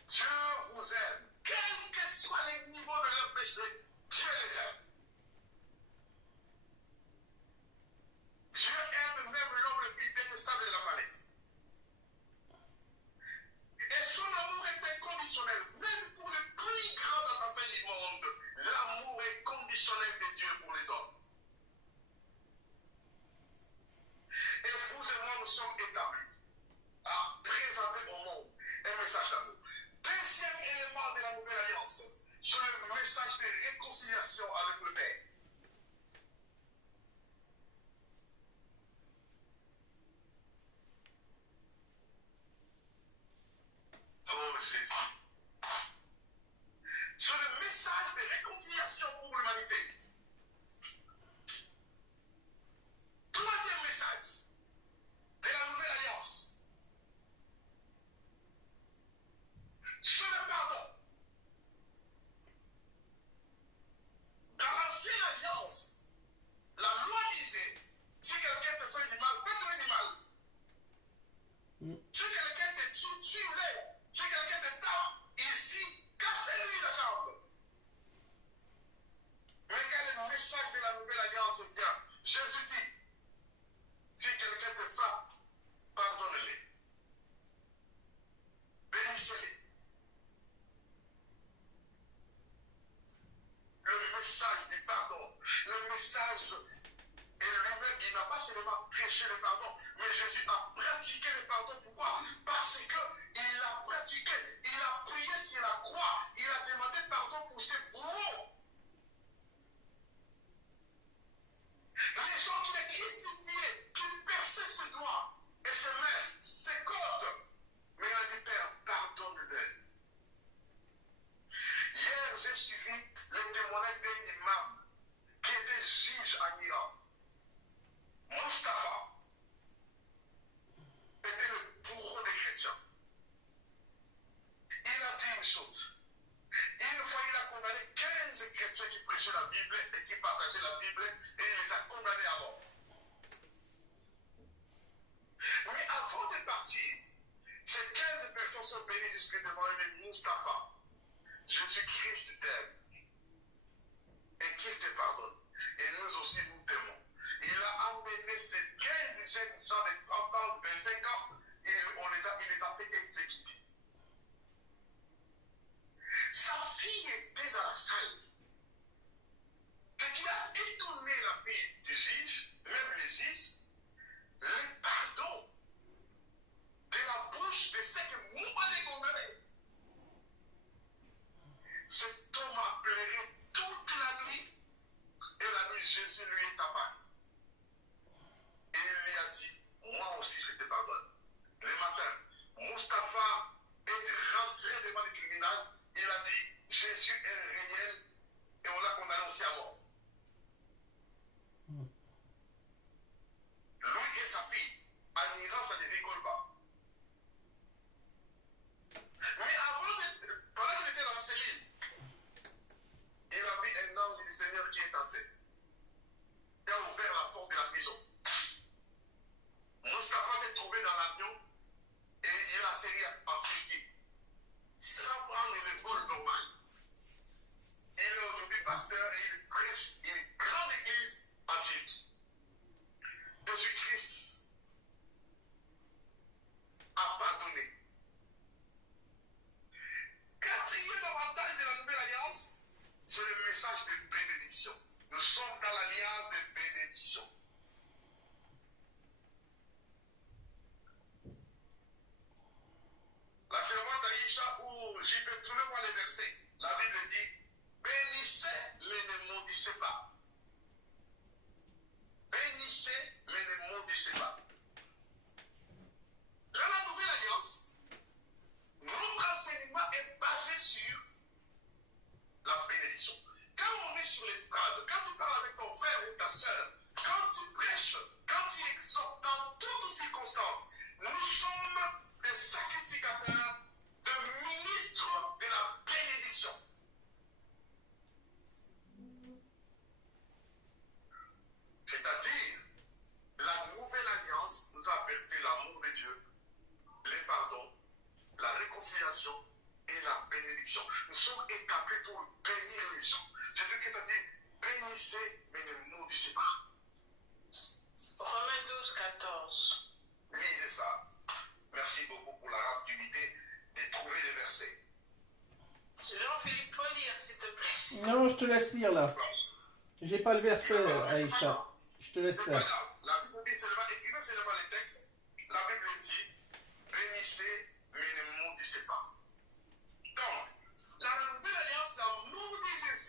Dieu vous aime. Quels que soient les niveaux de leur péché, Dieu les aime. Dieu aime même l'homme le plus détestable de la planète. Et son amour est inconditionnel, même pour le plus grand assassin du monde. L'amour est conditionnel de Dieu pour les hommes. Et vous et moi, nous sommes établis à présenter au monde un message d'amour. Deuxième élément de la nouvelle alliance. message de réconciliation avec le Père. Oh Jésus. C'est le message de réconciliation pour l'humanité. Troisième message de la nouvelle alliance. C'est le pardon. Dans l'ancienne alliance, la loi disait, si quelqu'un te fait du mal, fais-lui du mal. Si quelqu'un te tue, tue-le. Si quelqu'un te tape, ici, cassez-lui la jambe. Mais quel est le message de la nouvelle alliance vient? Jésus dit, si quelqu'un te frappe, pardonne-les. Bénissez-les. Le message du pardon, le message, et lui-même, il n'a pas seulement prêché le pardon, mais Jésus a pratiqué le pardon. Pourquoi? Parce qu'il a pratiqué, il a prié sur la croix, il a demandé pardon pour ses bourreaux. Les gens qui les crucifiaient, qui perçaient ses doigts et ses mains, ses côtes. Mais il a dit, Père, pardonne-le. Hier, j'ai suivi le témoignage d'un imam qui était juge en Iran. Mustapha était le bourreau des chrétiens. Il a dit une chose. Une fois, il a condamné 15 chrétiens qui prêchaient la Bible et qui partageaient la Bible et il les a condamnés à mort. Mais avant de partir, ces 15 personnes sont bénies jusqu'à demander Mustapha. Jésus-Christ t'aime et qu'il te pardonne. Et nous aussi nous t'aimons. Il a emmené ces 15 jeunes gens de 30 ans, 25 ans, et il les a fait exécuter. Sa fille était dans la salle. Ce qui a étonné la fille du juge, même les juges, le pardon de la bouche de ceux que vous allez condamner. Cet homme a pleuré toute la nuit, et la nuit, Jésus lui est apparu. Et il lui a dit, moi aussi je te pardonne. Le matin, Mustapha est rentré devant le tribunal. Il a dit, Jésus est réel et on l'a condamné aussi à mort. Lui et sa fille, en Iran, ça ne rigole pas. Mais pendant qu'il était dans la cellule, il a vu un ange du Seigneur qui est entré. Il a ouvert la porte de la prison. Mustapha s'est trouvé dans l'avion et il a atterri en Turquie. Sans prendre le vol normal. Il est aujourd'hui pasteur et il prêche une grande église en Turquie. Jésus-Christ a pardonné. Quatrième avantage de la nouvelle alliance, c'est le message de bénédiction. Nous sommes dans l'alliance de bénédiction. La servante Aïcha, où j'y peux trouver moi les versets, la Bible dit, bénissez-les, ne maudissez pas. Bénissez-les, ne maudissez pas. Dans la nouvelle alliance, notre enseignement est basé sur la bénédiction. Quand on est sur l'estrade, quand tu parles avec ton frère ou ta soeur, quand tu prêches, quand tu exhortes dans toutes circonstances, nous sommes des sacrificateurs, des ministres de la bénédiction. C'est-à-dire, la nouvelle alliance nous a apporté l'amour de Dieu, le pardon, la réconciliation et la bénédiction. Nous sommes établis pour bénir les gens. Jésus-Christ a dit, bénissez, mais ne maudissez pas. Romains 12, 14. Lisez ça. Merci beaucoup pour la rapidité de trouver les versets. Jean-Philippe, faut lire, s'il te plaît. Non, je te laisse lire là. J'ai pas le verset, Aïcha. Je te laisse C'est pas faire. grave. La Bible dit seulement, écrivez seulement les textes. La Bible dit, bénissez, mais ne maudissez pas. Donc, dans la nouvelle alliance, l'amour de Jésus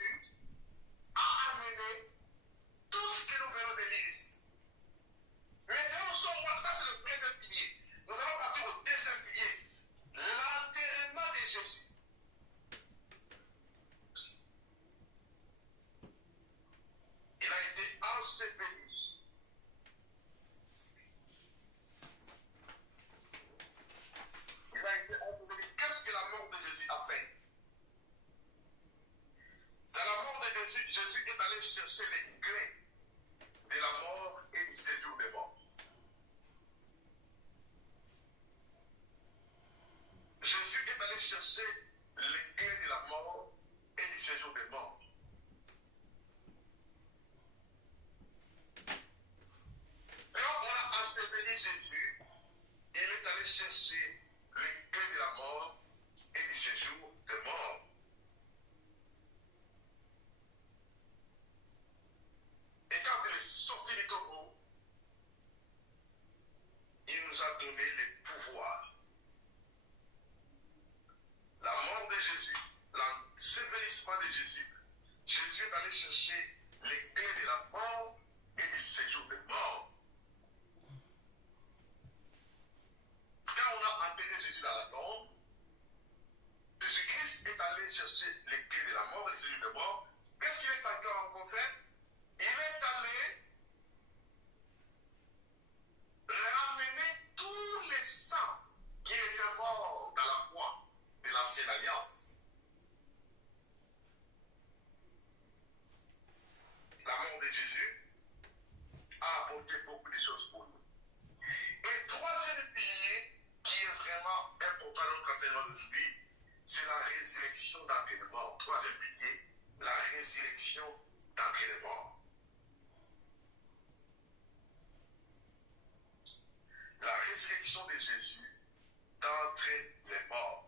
Jésus est allé chercher les clés de la mort et du séjour des morts. Jésus est allé chercher les clés de la mort et du séjour des morts. Quand on a enseveli Jésus, il est allé chercher les clés de la mort et du séjour des morts. Et quand il est sorti du tombeau, il nous a donné les pouvoirs. La mort de Jésus, l'ensevelissement de Jésus, Jésus est allé chercher les clés de la mort et du séjour des morts. Quand on a enterré Jésus dans la tombe, Jésus-Christ est allé chercher les clés de la mort et du séjour des morts. Qu'est-ce qu'il est encore en fait? Il est allé ramener tous les saints qui étaient morts dans la foi de l'ancienne alliance. La mort de Jésus a apporté beaucoup de choses pour nous. Et troisième pilier qui est vraiment important dans notre enseignement d'aujourd'hui, c'est la résurrection d'entre les morts. Troisième pilier, la résurrection d'entre les morts. La résurrection de Jésus d'entre les morts.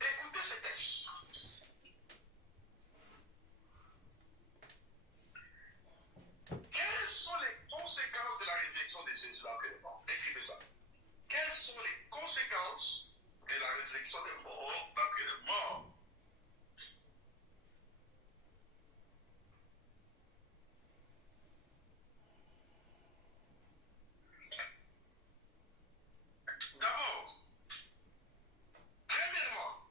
Écoutez ce texte. Quelles sont les conséquences de la résurrection de Jésus d'entre les morts? Écrivez ça. Quelles sont les conséquences de la résurrection des morts d'entre les morts? D'abord, premièrement,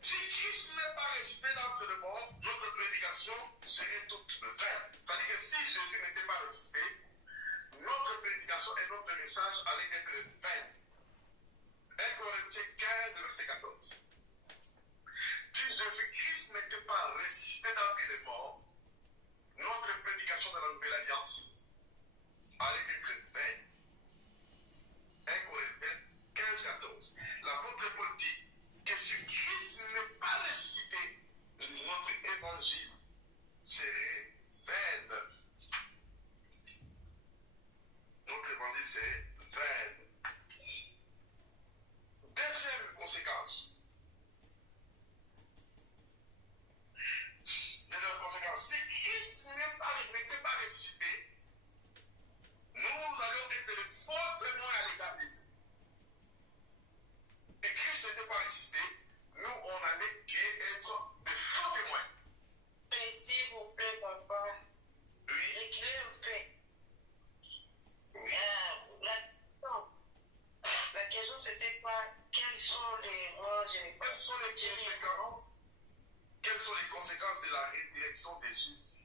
si Christ n'est pas resté d'entre les morts, notre prédication serait toute vaine. C'est-à-dire que si Jésus n'était pas ressuscité, notre prédication et notre message allaient être vaines. 1 Corinthiens 15, verset 14. Si Jésus-Christ n'était pas ressuscité d'entre les morts, notre prédication de la nouvelle alliance allait être vaine. 1 Corinthiens 15, 14. L'apôtre Paul dit que si Christ n'est pas ressuscité, notre évangile serait vaine. Notre évangile serait vaine. Deuxième conséquence. Deuxième conséquence. Si Christ n'était pas ressuscité, nous allons être les faux témoins à l'égard de Dieu. Et Christ n'était pas ressuscité, nous on allait être des faux témoins. Et s'il vous plaît, papa, Oui. écrivez un peu. Oui. La question c'était quoi? Quelles sont les Quelles sont les conséquences? Quelles sont les conséquences de la résurrection de Jésus?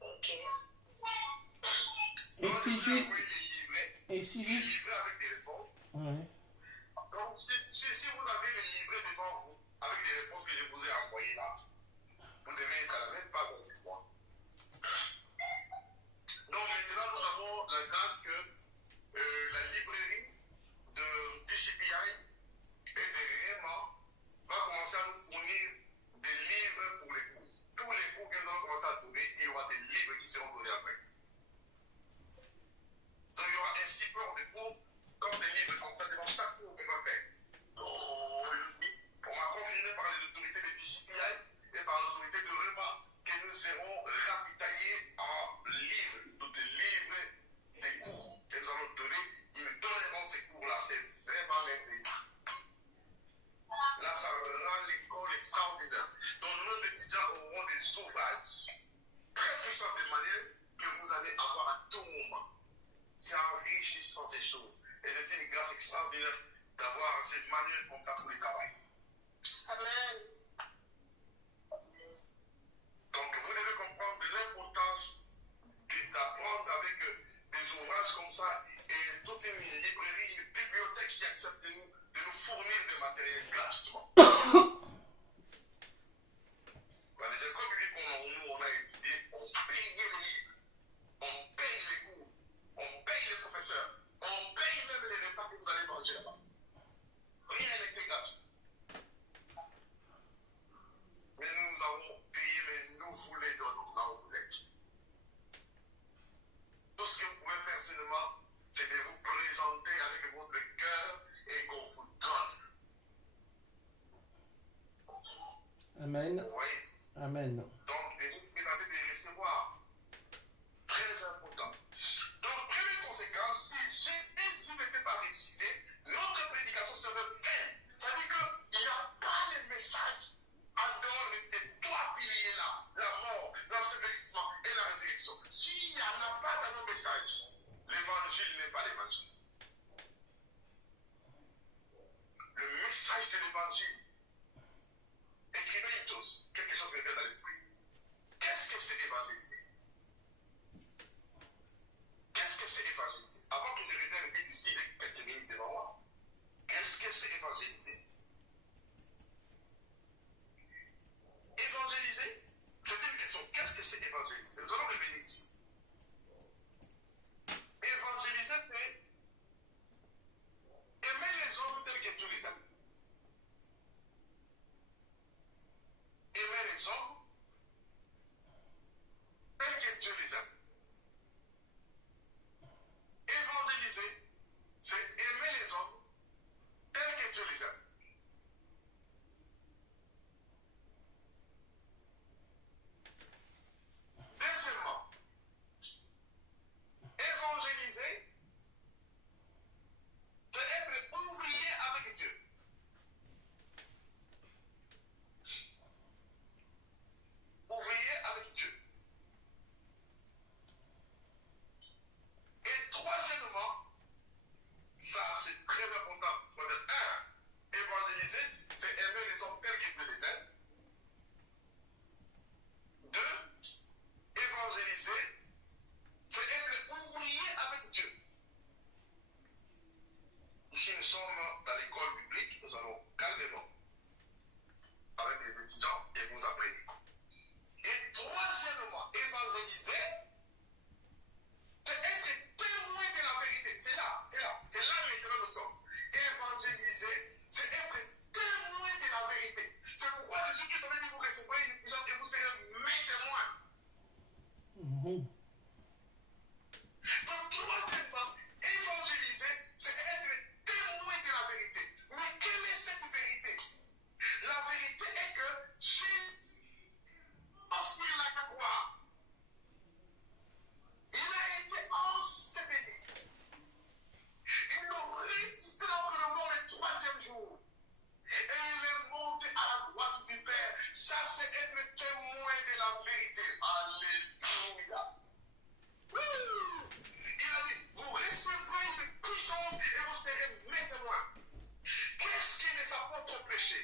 Ok. Et Donc, si je vous ai j'ai... envoyé les livrets. Et si Les j'ai... livrets avec des réponses. Ouais. Donc, si vous avez les livrets devant vous, avec les réponses que je vous ai envoyées là, vous devez être à la même page avec moi. Donc, maintenant, nous avons la grâce que la librairie de DCPI et de REMA va commencer à nous fournir des livres pour les cours. Tous les cours que nous allons commencer à donner, il y aura des livres qui seront donnés après. Donc, il y aura un support de cours comme des livres qu'on fait devant chaque cours qu'on va faire. On m'a confirmé par les autorités de DCPI et par l'autorité de REMA que nous serons ravitaillés en livres, tous les livres des cours que nous allons donner. Ils me donneront ces cours-là. C'est vraiment merveilleux. Là, ça rend l'école extraordinaire. Donc, nos étudiants auront des ouvrages très puissants de manière que vous allez avoir à tout moment. C'est enrichissant ces choses. Et c'est une grâce extraordinaire d'avoir cette manière comme ça pour le travail. Amen. Donc, vous devez comprendre l'importance d'apprendre avec des ouvrages comme ça et toute une librairie, une bibliothèque qui accepte de nous fournir des matériels gratuitement. Dans les écoles publiques où on a étudié, on payait les livres, on paye les cours, on paye les professeurs, on paye même les repas que vous allez manger là-bas. Rien n'était gratuit. Mais nous avons payé, mais nous vous les donnons là où vous êtes. Tout ce que vous pouvez faire seulement, c'est de vous présenter avec votre cœur et qu'on vous donne. Amen. Vous voyez? Amen. Donc, de vous présenter, de recevoir. Très important. Donc, première conséquence, si Jésus n'était pas ressuscité, notre prédication serait vaine. Ça veut dire qu'il n'y a pas de message en dehors de trois piliers là, la mort, l'ensevelissement et la résurrection. S'il n'y en a pas dans nos messages, l'évangile n'est pas l'évangile. Le message de l'évangile, écrivez une chose, quelque chose qui me vient dans l'esprit. Qu'est-ce que c'est évangéliser? Qu'est-ce que c'est évangéliser? Avant que je revienne vite ici, il y a quelques minutes devant moi. Qu'est-ce que c'est évangéliser? Évangéliser, c'est une question. Qu'est-ce que c'est évangéliser? Nous allons revenir ici. Évangéliser, c'est aimer les hommes tels que Dieu les aime. Aimer les hommes tels que Dieu les aime. Évangéliser, c'est aimer les hommes tels que Dieu les aime. Deuxièmement, évangéliser, c'est être ouvrier avec Dieu. Ouvrier avec Dieu. Et troisièmement, ça c'est très important. Un, évangéliser, c'est aimer les hommes tels que Dieu les aime. Deux, évangéliser, c'est être ouvrier avec Dieu. Ici, nous sommes dans l'école publique, nous allons calmement avec les étudiants et vous apprenez. Et troisièmement, évangéliser, c'est être témoin de la vérité. C'est là maintenant nous sommes. Évangéliser, c'est être témoin de la vérité. C'est pourquoi Jésus-Christ avait dit vous recevrez une puissance et vous serez mes témoins. Donc, troisièmement, évangéliser, c'est être témoin de la vérité. Mais quelle est cette vérité? La vérité est que Jésus, sur la croix, il a été enseveli. Il a résisté après le mort le troisième jour. Et il est monté à la droite du Père. Ça, c'est être témoin de la vérité. Alléluia. Il a dit, vous recevrez une puissance et vous serez mes témoins. Qu'est-ce que les apôtres ont prêché?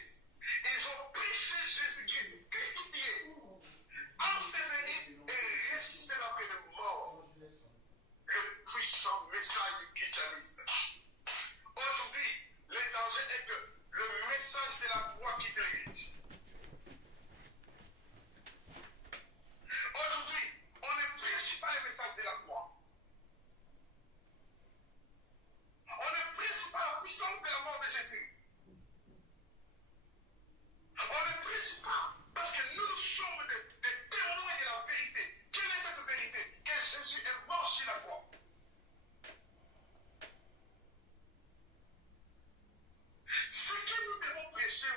Ils ont prêché Jésus-Christ crucifié, enseveli et ressuscité après le mort. Le puissant message du christianisme. Aujourd'hui, le danger est que le message de la croix quitte l'Église. Aujourd'hui, on ne prêche pas le message de la croix. On ne prêche pas la puissance de la mort de Jésus. On ne prêche pas parce que nous sommes des témoins de la vérité. Quelle est cette vérité? Que Jésus est mort sur la croix. Ce que nous devons prêcher à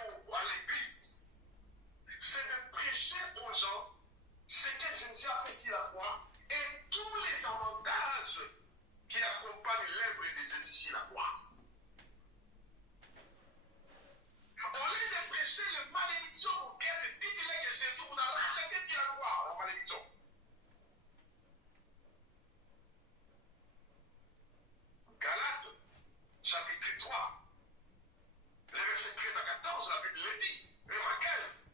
l'Église, c'est de prêcher aux gens ce que Jésus a fait sur la croix et tous les avantages qui accompagnent l'œuvre de Jésus sur la croix. Au lieu de prêcher la malédiction auquel dites-le que Jésus vous a racheté sur la croix, la malédiction. Galates, chapitre 3, les versets 13 à 14, la Bible le dit, verset 15.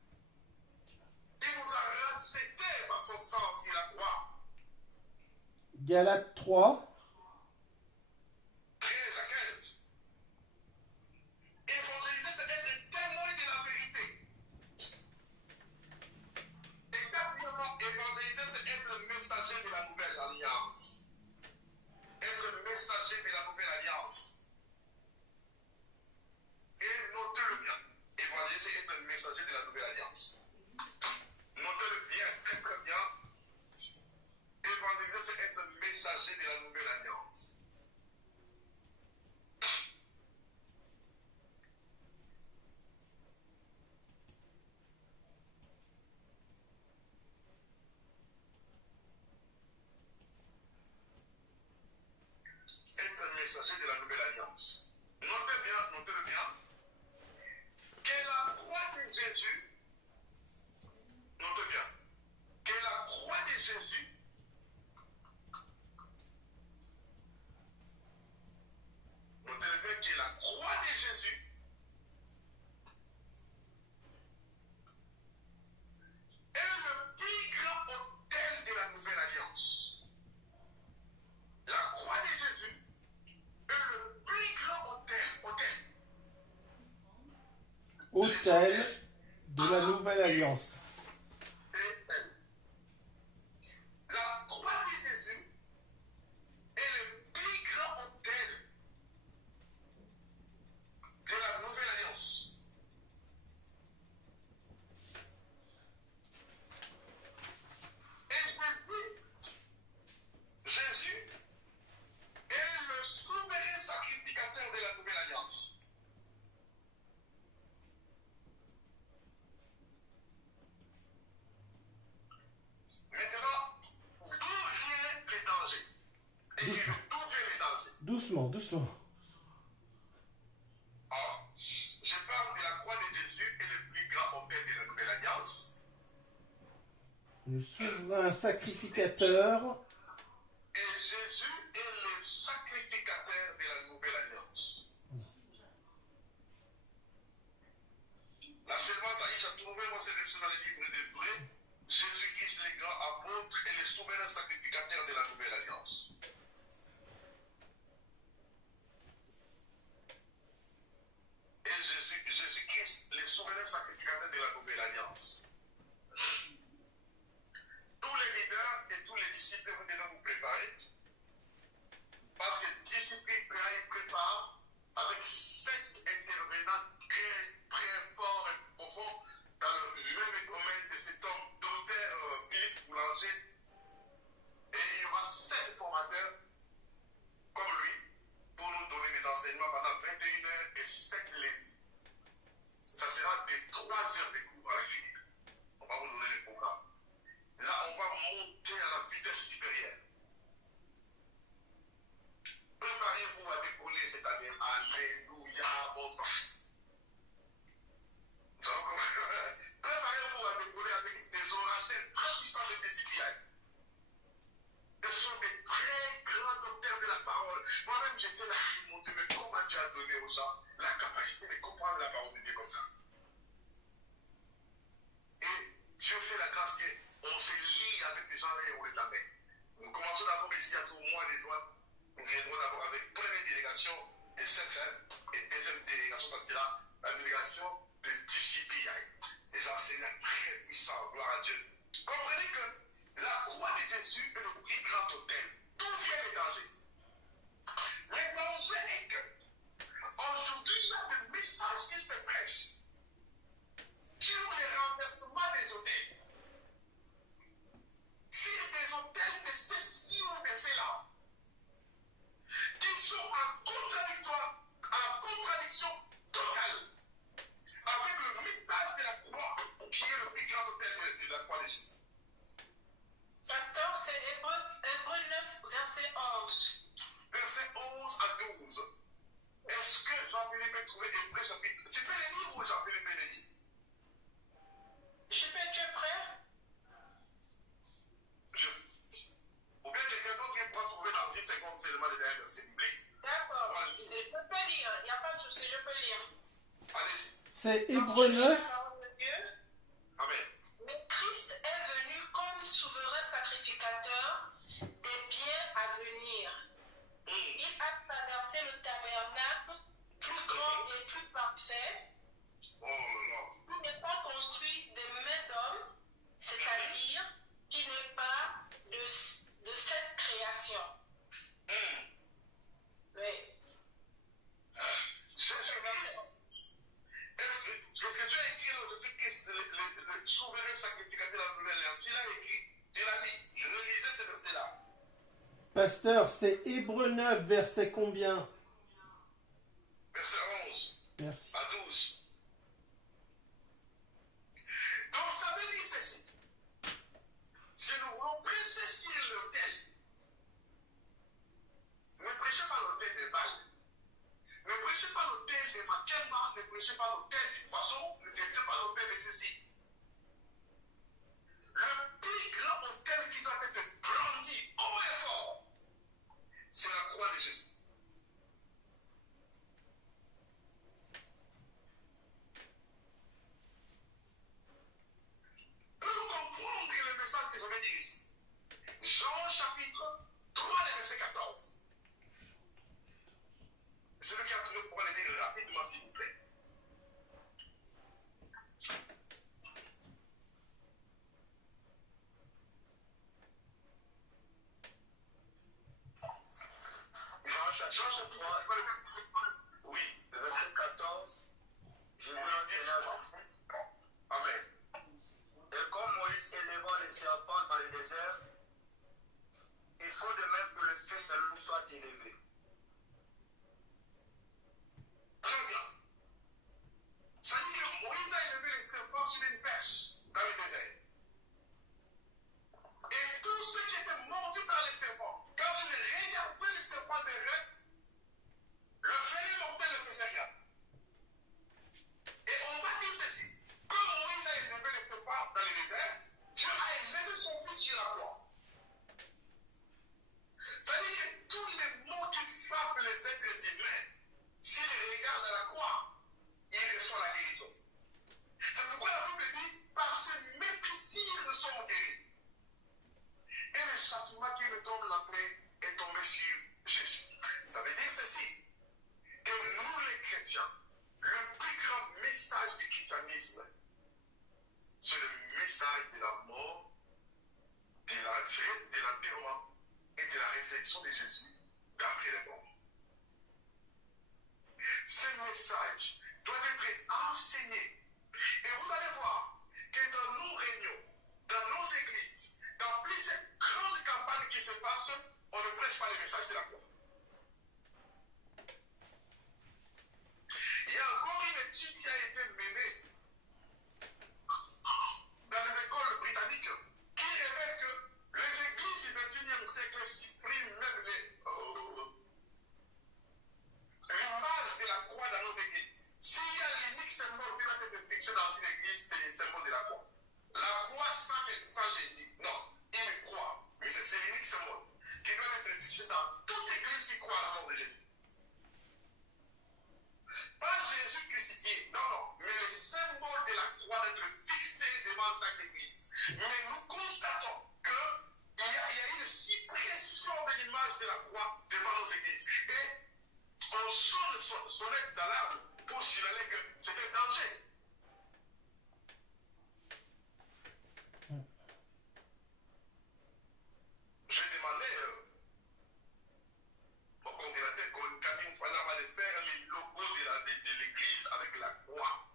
Il nous a racheté par son sang sur la croix. Galates 3. 13 à 15. Il alliance. Notez-le bien, très très bien. Évangéliser, c'est être messager de la nouvelle alliance. Être messager de la nouvelle alliance. Notez-le bien, que la croix de Jésus, notez bien, que la croix de Jésus, notez bien que la croix de Jésus est le plus grand autel de la nouvelle alliance. La croix de Jésus est le plus grand autel de la nouvelle alliance. La croix de Jésus est le plus grand autel de la nouvelle alliance. Et Jésus est le souverain sacrificateur de la nouvelle alliance. Maintenant, d'où viennent les dangers? Et d'où viennent les dangers? Doucement, doucement. Alors, je parle de la croix de Jésus et le plus grand autel de la nouvelle alliance. Le souverain sacrificateur. Et Jésus est le sacrificateur de la nouvelle alliance. La servante Aïcha a trouvé moi sélection dans le livre d'Hébreux. Jésus-Christ, le grand apôtre, est le souverain sacrificateur de la nouvelle alliance. Et Jésus-Christ, le souverain sacrificateur de la nouvelle alliance. Tous les leaders et tous les disciples, vous devez vous préparer. Parce que discipline prépare avec 7 intervenants très, très forts et profonds dans le même domaine de cet homme, docteur Philippe Boulanger. Et il y aura 7 formateurs comme lui pour nous donner des enseignements pendant 21 heures et 7 lundis. Ça sera des 3 heures de cours à la fin. On va vous donner le programme. Là, on va monter à la vitesse supérieure. Préparez-vous à décoller cette année. Alléluia, bon sang. Donc, préparez-vous à décoller avec des orateurs très puissants de discipline. Ce sont des très grands docteurs de la parole. Moi-même, j'étais là qui me montais, mais comment Dieu a donné aux gens la capacité de comprendre la parole de Dieu comme ça. Et Dieu fait la grâce qu'on se lie avec ces gens-là et on les amène. Nous commençons d'abord ici à tout au mois des doigts. Nous viendrons d'abord avec première délégation des CFM et deuxième délégation, ça sera la délégation de DJPI. Des enseignants très puissants, gloire à Dieu. Comprenez que la croix de Jésus est le plus grand autel. D'où viennent les dangers? Le danger est que aujourd'hui, il y a des messages qui se prêchent sur les renversements des hôtels. Sur des hôtels de ceci ou de cela, qui sont en contradiction totale avec le message de la croix, qui est le plus grand autel de la croix de Jésus. Pasteur, c'est Hébreux 9, verset 11. Verset 11 à 12. Est-ce que Jean-Philippe a trouvé Hébreux chapitre? Tu peux les lire ou Jean-Philippe les lire? Tu es prêt? Ou bien quelqu'un d'autre qui pourra trouver dans 10 secondes seulement les derniers versets bibliques. D'accord. Je peux lire, il n'y a pas de souci, je peux lire. Allez-y. C'est Hébreux 9. Amen. Mais Christ est venu comme souverain sacrificateur des biens à venir. Il a traversé le tabernacle plus grand et plus parfait, Oh non. qui n'est pas construit de mains d'homme, c'est-à-dire qui n'est pas de cette création. Oui. Jésus-Christ. Est-ce que le Dieu a écrit Pasteur, c'est Hébreux 9, verset combien? Verset 11 Merci. à 12. Donc ça veut dire ceci. Si nous voulons prêcher sur l'autel, ne prêchez pas l'autel des balles. Ne prêchez pas l'autel des Makemba, ne prêchez pas l'autel du poisson, ne prêchez pas l'autel de ceci. Le plus grand autel qui doit être brandi haut et fort, c'est la croix de Jésus. Pour comprendre le message que je vais dire ici, Jean chapitre 3, verset 14. Celui qui a trouvé pour le dire rapidement, s'il vous plaît. Jean 3, oui, verset 14. Je veux un témoignage. Amen. Et comme Moïse élevant les serpents dans le désert, il faut de même que le Fils de l'homme soit élevé. Très bien. Ça dit que Moïse a élevé les serpents sur une perche dans le désert. Et tous ceux qui étaient mordus par les serpents, quand tu regardais les serpents de rêve, le vénin mortel ne faisait rien. Et on va dire ceci. Comme Moïse a élevé les serpents dans le désert, Dieu a élevé son fils sur la croix. C'est-à-dire que tous les mots qui frappent les êtres humains, s'ils regardent à la croix, ils reçoivent la guérison. C'est pourquoi la Bible dit, par ce méprisir nous sommes guéris. Et le châtiment qui nous donne la paix est tombé sur Jésus. Ça veut dire ceci, que nous les chrétiens, le plus grand message du christianisme, c'est le message de la mort, de l'enterrement et de la résurrection de Jésus d'après les morts. Ce message doit être enseigné. Et vous allez voir que dans nos réunions, dans nos églises, dans plusieurs grandes campagnes qui se passent, on ne prêche pas le message de la croix. Il y a encore une étude qui a été menée dans les écoles britanniques qui révèle que les églises du XXIe siècle suppriment même l'image de la croix dans nos églises. S'il y a l'unique symbole qui doit être fixé dans une église, c'est le symbole de la croix. La croix sans Jésus, non, une croix. Mais c'est l'unique symbole qui doit être fixé dans toute église qui croit à la mort de Jésus. Pas Jésus crucifié, non, non, mais le symbole de la croix doit être fixé devant chaque église. Mais nous constatons qu'il y a une suppression de l'image de la croix devant nos églises. Et on sonne sonnette d'alarme pour signaler que c'est un danger. J'ai demandé au congrégateur quand il fallait faire les logos de l'église avec la croix.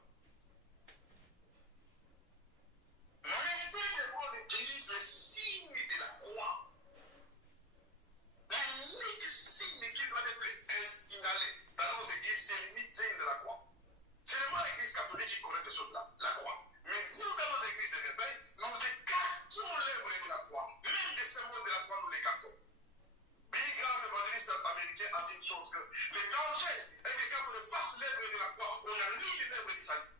Mettez devant l'église le signe de la croix. L'unique signe qui doit être signalé dans nos églises, c'est l'unique signe de la croix. C'est vraiment l'église catholique qui connaît ces choses-là, la croix. Mais nous, dans nos églises de réveil, nous écartons l'œuvre de la croix. Même les symboles de la croix, nous l'écartons. Billy Graham, l'évangéliste américain, a dit une chose que le danger est que quand on fasse l'œuvre de la croix, on annule l'œuvre du salut.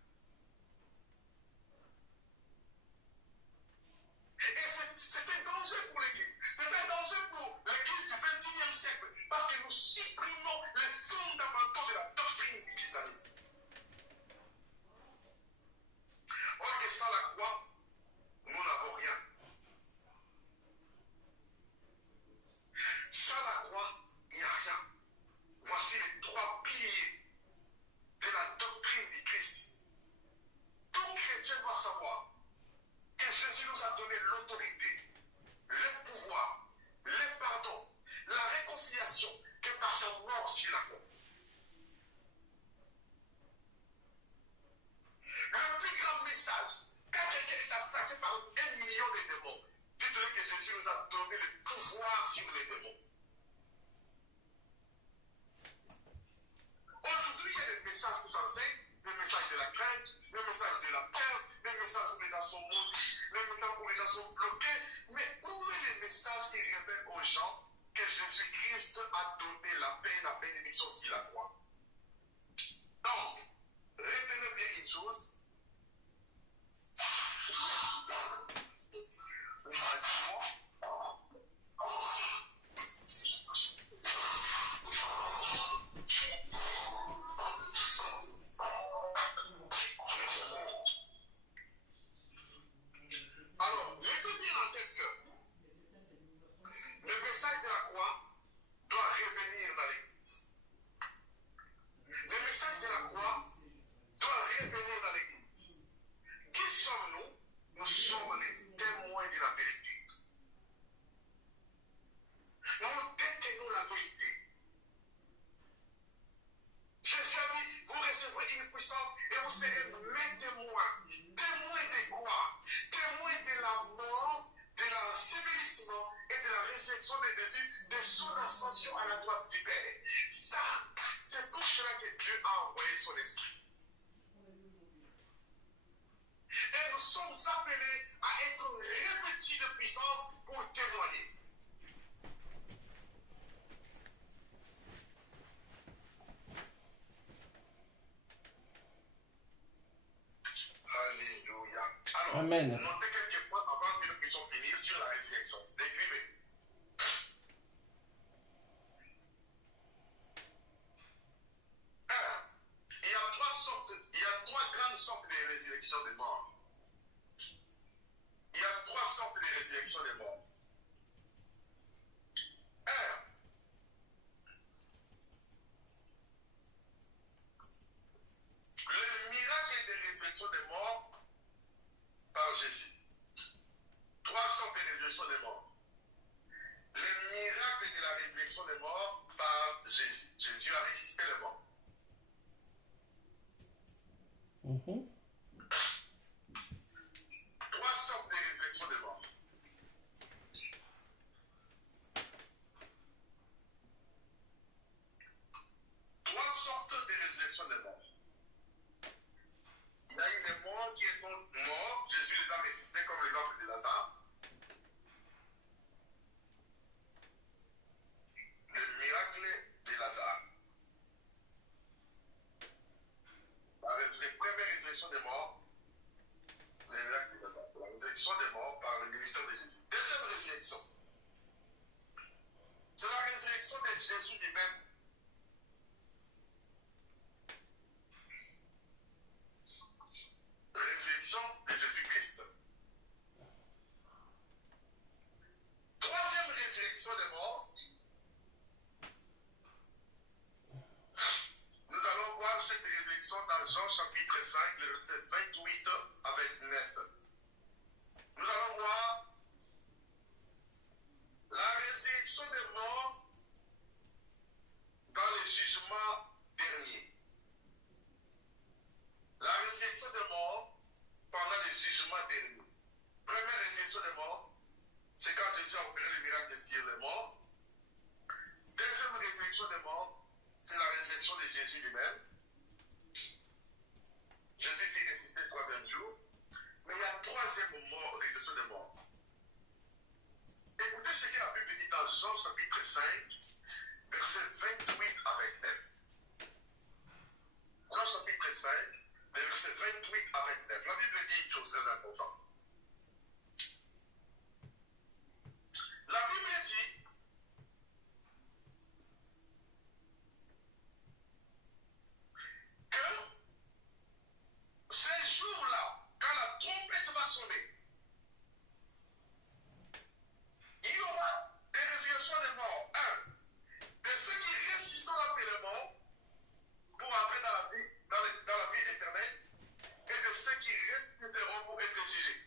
Et c'est un danger pour l'église. C'est un danger pour l'église du XXIe siècle. Parce que nous supprimons les fondamentaux de la doctrine du christianisme. Or que sans la croix, nous n'avons rien. Sans la croix, il n'y a rien. Voici les trois piliers de la doctrine du Christ. Tout chrétien doit savoir que Jésus nous a donné l'autorité, le pouvoir, le pardon, la réconciliation, que par sa mort sur la croix. Le plus grand message, quand quelqu'un est attaqué par 1 million de démons, dites-le que Jésus nous a donné le pouvoir sur les démons. message qui s'enseigne, le message de la crainte, le message de la peur, le message où les gens sont maudits, le message où les gens sont bloqués. Mais où est le message qui révèle aux gens que Jésus-Christ a donné la paix et la bénédiction sur la croix? Donc, retenez bien une chose. Alors, retenez en tête que le message de la croix doit revenir dans l'Église. Le message de la croix doit revenir dans l'Église. Qui sommes-nous? Nous sommes les témoins de la vérité. Nous détenons la vérité. Jésus a dit, vous recevrez une puissance et vous serez mes témoins. Témoins de quoi? Témoins de la mort, de l'ensevelissement et de la résurrection de Jésus, de son ascension à la droite du Père. Ça, c'est pour cela que Dieu a envoyé son esprit. Et nous sommes appelés à être revêtus de puissance pour témoigner. Alléluia. Alors, Amen. notez quelquefois avant que nous puissions finir sur la résurrection. Écrivez. Il y a trois grandes sortes de résurrection des morts. Il y a trois sortes de résurrection des morts. Le miracle de résurrection des morts par Jésus. Trois sortes de résurrection des morts. Le miracle de la résurrection des morts par Jésus. Jésus a ressuscité les morts. Trois sortes de résurrection des morts. Trois sortes de résurrection des morts. Il y a eu des morts qui sont morts, Jésus les a ressuscités comme l'exemple de Lazare. Le miracle de Lazare. La première résurrection des morts, le miracle de Lazare. La résurrection des morts par le ministère de Jésus. Deuxième résurrection. C'est la résurrection de Jésus lui-même. Résurrection de Jésus-Christ. Troisième résurrection des morts. Nous allons voir cette résurrection dans Jean chapitre 5, le verset 28 avec 9. Nous allons voir la résurrection des morts dans le jugement dernier. La résurrection des morts pendant le jugement dernier. Première résurrection des morts, c'est quand Jésus a opéré le miracle sur les morts. Deuxième résurrection des morts, c'est la résurrection de Jésus lui-même. Jésus fut ressuscité le troisième jour. Mais il y a troisième résurrection des morts. Écoutez ce que la Bible dit dans Jean chapitre 5, verset 28 avec 9. Jean chapitre 5, verset 28 avec 9. La Bible dit une chose très importante. La Bible dit que ces jours-là, quand la trompette va sonner, il y aura des résurrections des morts. Un, de ceux qui résisteront après les morts pour entrer dans la vie éternelle, et de ceux qui résisteront pour être jugés.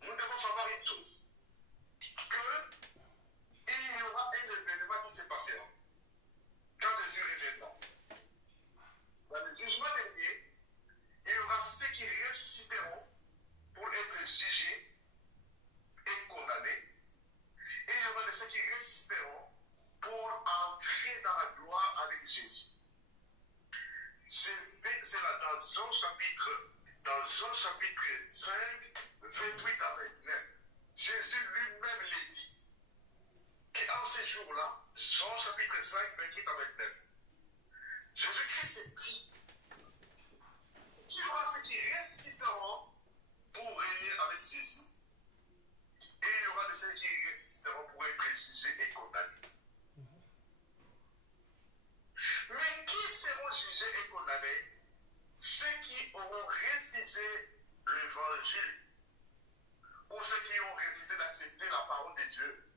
Nous devons savoir une chose, qu'il y aura un événement qui se passera quand Jésus reviendra. Dans le jugement dernier, il y aura ceux qui ressusciteront pour être jugés et condamnés. Et il y aura ceux qui ressusciteront pour entrer dans la gloire avec Jésus. c'est là dans Jean chapitre 5, 28 à 29. Jésus lui-même l'a dit. qu'en ces jours-là, Jean chapitre 5, 28 à 29, Jésus-Christ dit qu'il y aura ceux qui ressusciteront pour régner avec Jésus. Et il y aura de ceux qui ressusciteront pour être jugés et condamnés. Mais qui seront jugés et condamnés? Ceux qui auront refusé l'évangile ou ceux qui ont refusé d'accepter la parole de Dieu.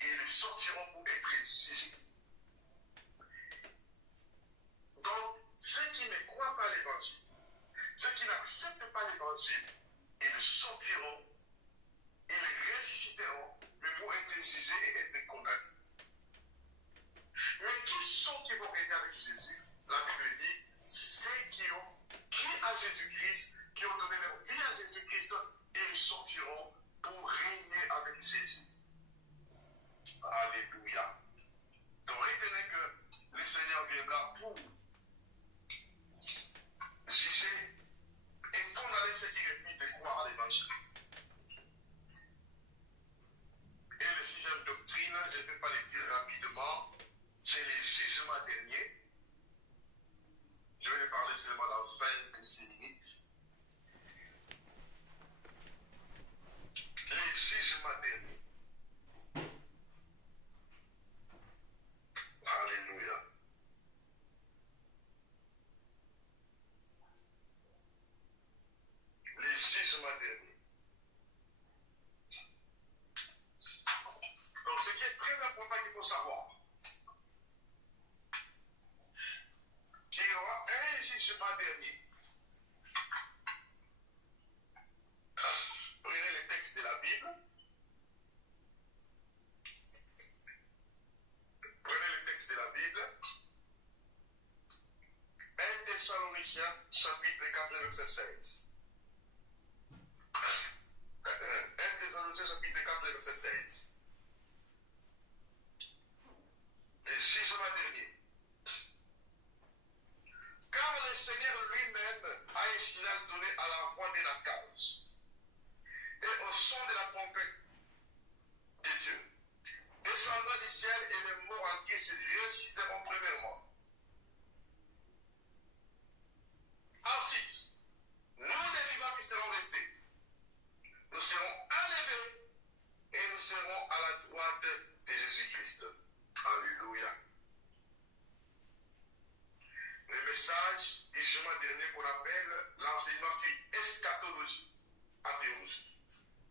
Et ils sortiront pour être jugés. Donc, ceux qui ne croient pas l'évangile, ceux qui n'acceptent pas l'évangile, ils sortiront, ils ressusciteront, mais pour être jugés et être condamnés. Mais qui sont qui vont régner avec Jésus? La Bible dit, ceux qui ont cru à Jésus-Christ, qui ont donné leur vie à Jésus-Christ, ils sortiront pour régner avec Jésus. Alléluia. Donc retenez que le Seigneur viendra pour juger et condamner ceux qui refusent de croire à l'évangile. Et la sixième doctrine, je ne peux pas le dire rapidement, c'est les jugements derniers. Je vais parler seulement dans 5 ou 6 minutes. Les jugements derniers. Alléluia. Les jugements derniers. Donc, ce qui est très important qu'il faut savoir, qu'il y aura un jugement dernier. Prenez les textes de la Bible. Prenez le texte de la Bible. 1 Thessaloniciens, chapitre 4, verset 16. 1 Thessaloniciens, chapitre 4, verset 16. Le jugement dernier. Car le Seigneur lui-même a un signal donné à la voix de la cause et au son de la trompette de Dieu. Descendant du ciel et les morts en Christ ressusciteront premièrement. Ensuite, nous les vivants qui serons restés, nous serons enlevés et nous serons à la droite de Jésus-Christ. Alléluia. Le message du jugement dernier qu'on appelle l'enseignement sur eschatologie, athéos.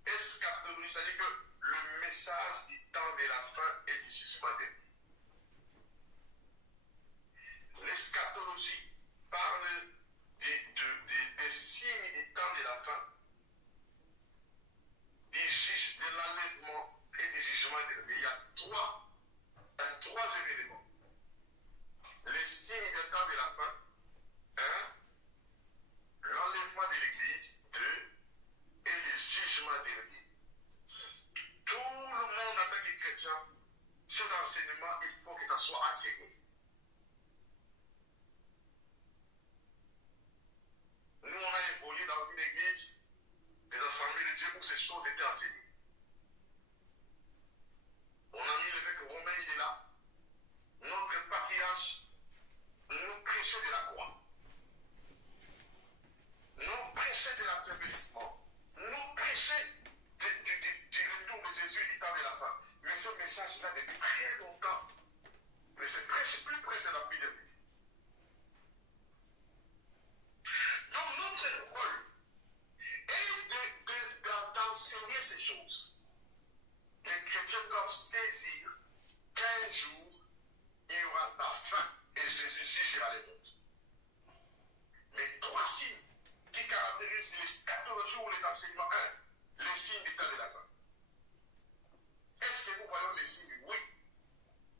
Eschatologie, c'est-à-dire que le message du temps de la fin et du jugement dernier. L'eschatologie parle des signes du temps de la fin, de l'enlèvement et du jugement dernier. Il y a trois événements. Les signes du temps de la fin, 1, l'enlèvement de l'Église, 2, et le jugement dernier. Tout le monde en tant que chrétien, ces enseignements, il faut que ça soit enseigné. Nous, on a évolué dans une église, des assemblées de Dieu où ces choses étaient enseignées. On a mis l'évêque Romain, il est là. Notre patriarche nous prêchait de la croix. Nous prêchait de l'assembléissement. Nous prêchait du retour de Jésus du temps de la fin. Mais ce message-là, depuis très longtemps, ne se prêche plus près de la vie des églises. Donc notre rôle est d'enseigner ces choses. Les chrétiens doivent saisir qu'un jour, il y aura la fin et Jésus jugera les mondes. Les 3 signes qui caractérisent l'eschatologie ou les enseignements. 1, les signes du temps de la fin. Est-ce que nous voyons les signes? Oui.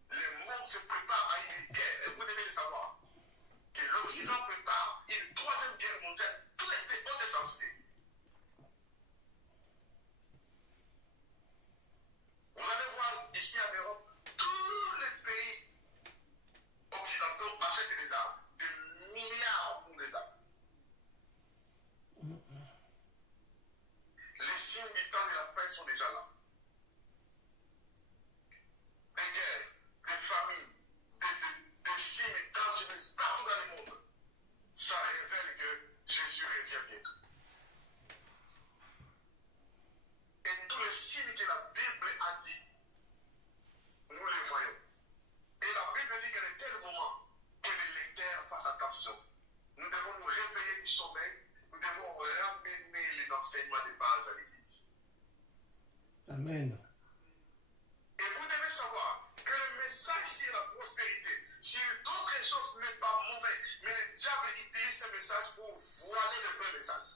Le monde se prépare à une guerre. Et vous devez le savoir. Que l'Occident prépare une 3e guerre mondiale. Tout est en intensité. Vous allez voir ici en Europe, tous les pays occidentaux achètent des armes de fasse attention. Nous devons nous réveiller du sommeil. Nous devons ramener les enseignements de base à l'Église. Amen. Et vous devez savoir que le message sur la prospérité, sur d'autres choses n'est pas mauvais, mais le diable utilise ce message pour voiler le vrai message.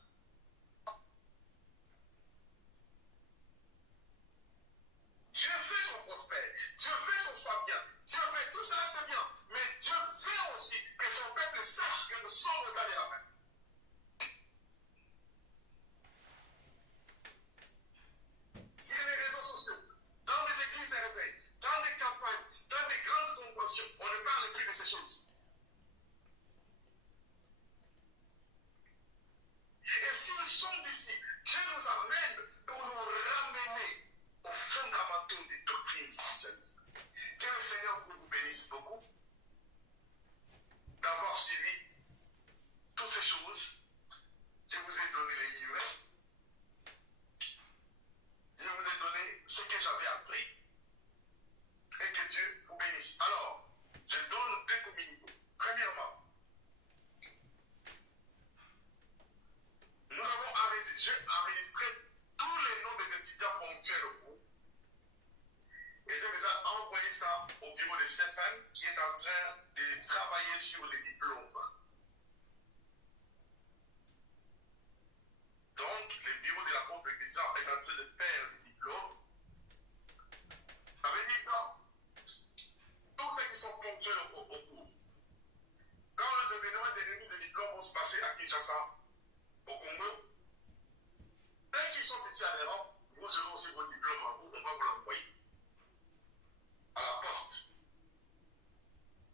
Dieu veut qu'on prospère, Dieu veut qu'on soit bien, Dieu veut, tout cela c'est bien, mais Dieu veut aussi que son peuple sache que nous sommes au tas de la main. Sur les réseaux sociaux, dans les églises de réveil, dans les campagnes, dans les grandes conventions, on ne parle plus de ces choses. Et si nous sommes d'ici, Dieu nous amène pour nous ramener aux fondamentaux des doctrines du christianisme. Que le Seigneur vous bénisse beaucoup d'avoir suivi toutes ces choses. Je vous ai donné les livrets. Je vous ai donné ce que j'avais appris. Et que Dieu vous bénisse. Alors, je donne deux communiqués. Premièrement, nous avons enregistré tous les noms des étudiants ponctuels au cours. Et j'ai déjà envoyé ça au bureau de Stéphane qui est en train de travailler sur les diplômes. Donc, le bureau de la compétition est en train de faire les diplômes. Ça veut dire que tous ceux qui sont ponctuels au cours, quand le événement des remises de diplômes vont se passer à Kinshasa, au Congo, dès qu'ils sont ici à l'Europe, vous aurez aussi vos diplômes en cours, on va vous l'envoyer à la poste.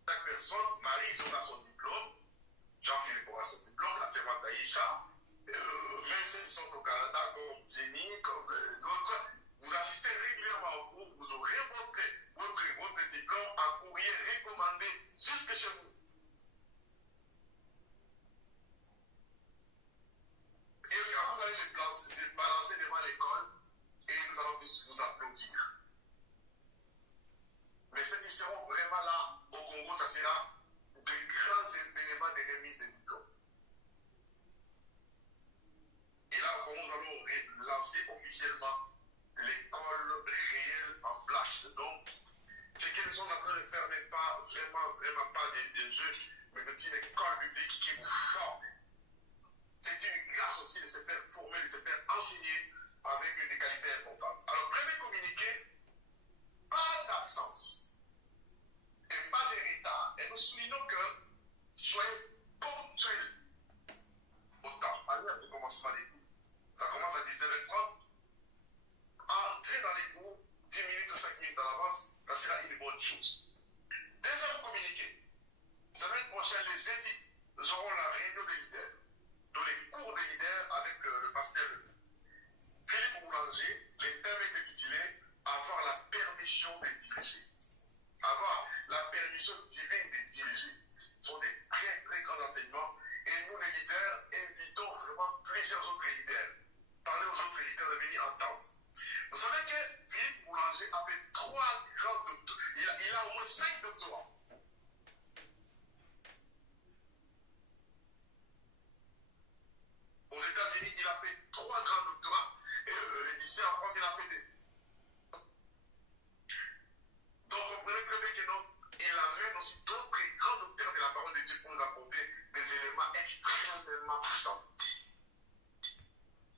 Chaque personne, Marie aura son diplôme, Jean-Philippe aura son diplôme, la servante Aïcha, même ceux qui sont au Canada, comme Jenny, comme d'autres, vous assistez régulièrement au cours, vous aurez votre diplôme en courrier recommandé jusque chez vous. Et quand vous allez les balancer devant l'école, et nous allons tous vous applaudir. Mais ceux qui seront vraiment là au Congo, ça sera de grands événements de remise de diplômes. Et là, nous allons lancer officiellement l'école réelle en place. Donc, ce que nous sommes en train de faire n'est pas vraiment pas des jeux, mais c'est une école publique qui vous forme. C'est une grâce aussi de se faire former, de se faire enseigner avec des qualités importantes. Alors, premier communiqué, pas d'absence et pas de retard. Et nous soulignons que soyez ponctuels au temps, à l'heure du commencement des cours. Ça commence à 19h30. Entrez dans les cours 10 minutes ou 5 minutes à l'avance, ça sera une bonne chose. Deuxième communiqué. Semaine prochaine, le jeudi, nous aurons la réunion des leaders. Dans les cours des leaders avec le pasteur Philippe Boulanger, les thèmes étaient titulés avoir la permission de diriger. Avoir la permission divine de diriger. Ce sont des très très grands enseignements. Et nous, les leaders, invitons vraiment plusieurs autres leaders. Parlez aux autres leaders de venir entendre. Vous savez que Philippe Boulanger a fait 3 grands doctorats. Il a au moins 5 doctorats. Aux États-Unis, il a fait 3 grands doctorats. Et ici en France, il a fait 2. Donc, on pourrait très bien que non, il amène aussi d'autres grands docteurs de la parole de Dieu pour nous apporter des éléments extrêmement puissants.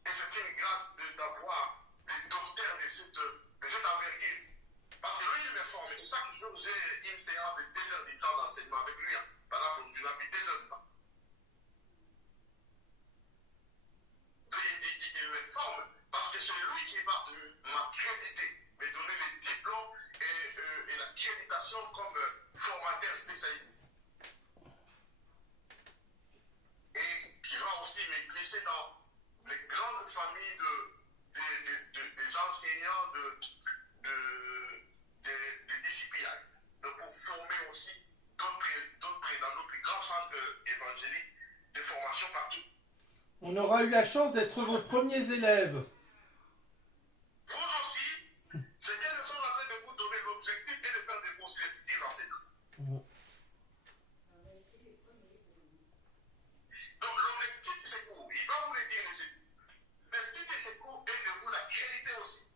Et c'est une grâce d'avoir des docteurs de cette envergure. Parce que lui, il me forme. Et chaque jour, j'ai une séance de 2 heures du temps d'enseignement avec lui. Par exemple, je l'ai mis 2 heures du temps. Il me forme parce que c'est lui qui va m'accréditer, me donner les diplômes et l'accréditation comme formateur spécialisé. Et qui va aussi me glisser dans les grandes familles des enseignants de disciplinaires. Donc pour former aussi d'autres dans notre grand centre évangélique de formation partout. On aura eu la chance d'être vos premiers élèves. Vous aussi, c'est que nous sommes en train de vous donner l'objectif et de faire des consécutifs enseignants. ces cours, il va vous le dire les études. D'étudier ces cours et de vous accréditer aussi.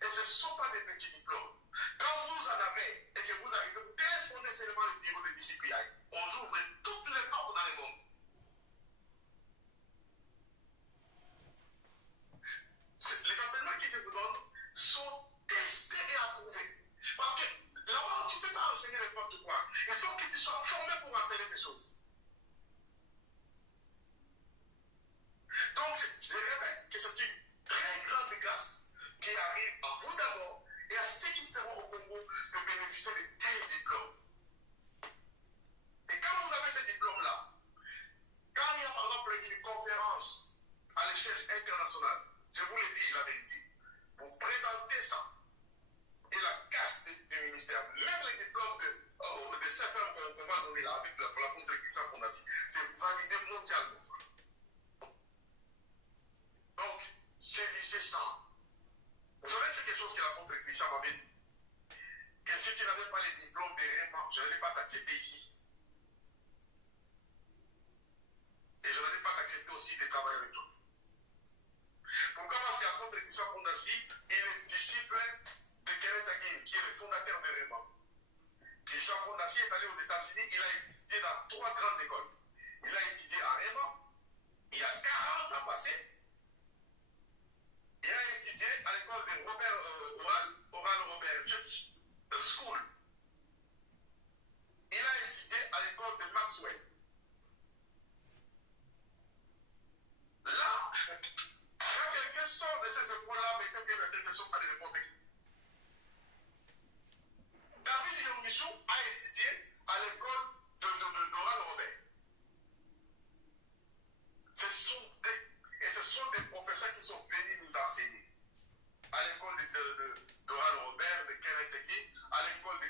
Et ce ne sont pas des petits diplômes. Quand vous en avez et que vous arrivez, téléphonez seulement le bureau de DCPI. On ouvre toutes les portes dans le monde. Les enseignements qu'ils vous donnent sont testés et approuvés. Parce que là-bas, tu ne peux pas enseigner n'importe quoi. Il faut que tu sois formé pour enseigner ces choses. Donc, je répète que c'est une très grande grâce qui arrive à vous d'abord et à ceux qui seront au Congo de bénéficier de tels diplômes. Et quand vous avez ces diplômes-là, quand il y a par exemple une conférence à l'échelle internationale, je vous l'ai dit la vérité, vous présentez ça et la carte du ministère, même les diplômes de CFM qu'on va donner là avec la contre-Christian Fondation, c'est validé mondialement. Donc, saisissez ça. Vous savez quelque chose que la contre-Christian m'avait dit, que si tu n'avais pas les diplômes de REMA, je n'allais pas t'accepter ici. Et je n'allais pas t'accepter aussi de travailler avec toi. Pourquoi? Parce qu'à contre-Christian Fondation, il est disciple de Kenneth Hagin, qui est le fondateur de REMA. Christian Fondation est allé aux États-Unis, il a étudié dans 3 grandes écoles. Il a étudié à REMA, il y a 40 ans passés. Il a étudié à l'école de Oral Robert Church School. Il a étudié à l'école de Maxwell. Là, quand quelqu'un sort de ces écoles-là, mais quelqu'un ne sont pas de n'importe qui. David Yonguissou a étudié à l'école d'Oral Robert. Ce sont des professeurs qui sont venus nous enseigner. À l'école d'Oral Robert, de Kenneth Hagin, à l'école de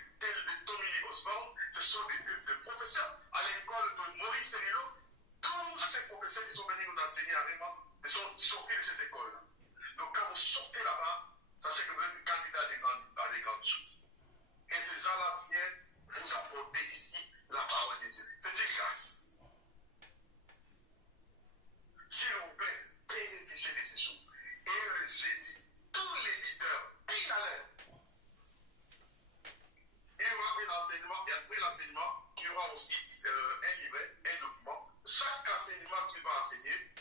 Tommy Lee Osborne, ce sont des professeurs. À l'école de Maurice Cerrillo, tous ces professeurs qui sont venus nous enseigner à REMA, ils sont sortis de ces écoles-là. Donc quand vous sortez là-bas, sachez que vous êtes candidat à des grandes choses. Et ces gens-là viennent vous apporter ici la parole de Dieu. C'est une grâce. S'il vous plaît, bénéficiez de ces choses. Et j'ai dit, tous les leaders, pile à l'heure. Il y aura un enseignement, et après l'enseignement, il y aura aussi un livret, un document. Chaque enseignement qu'il va enseigner,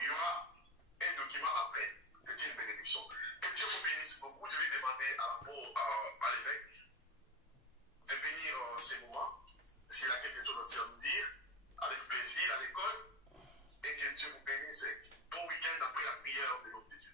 il y aura un document après. C'est une bénédiction. Que Dieu vous bénisse beaucoup. Je vais demander à l'évêque de bénir ces moments. S'il a quelque chose à nous dire, avec plaisir à l'école. Et que Dieu vous bénisse. Bon week-end après la prière de notre Jésus.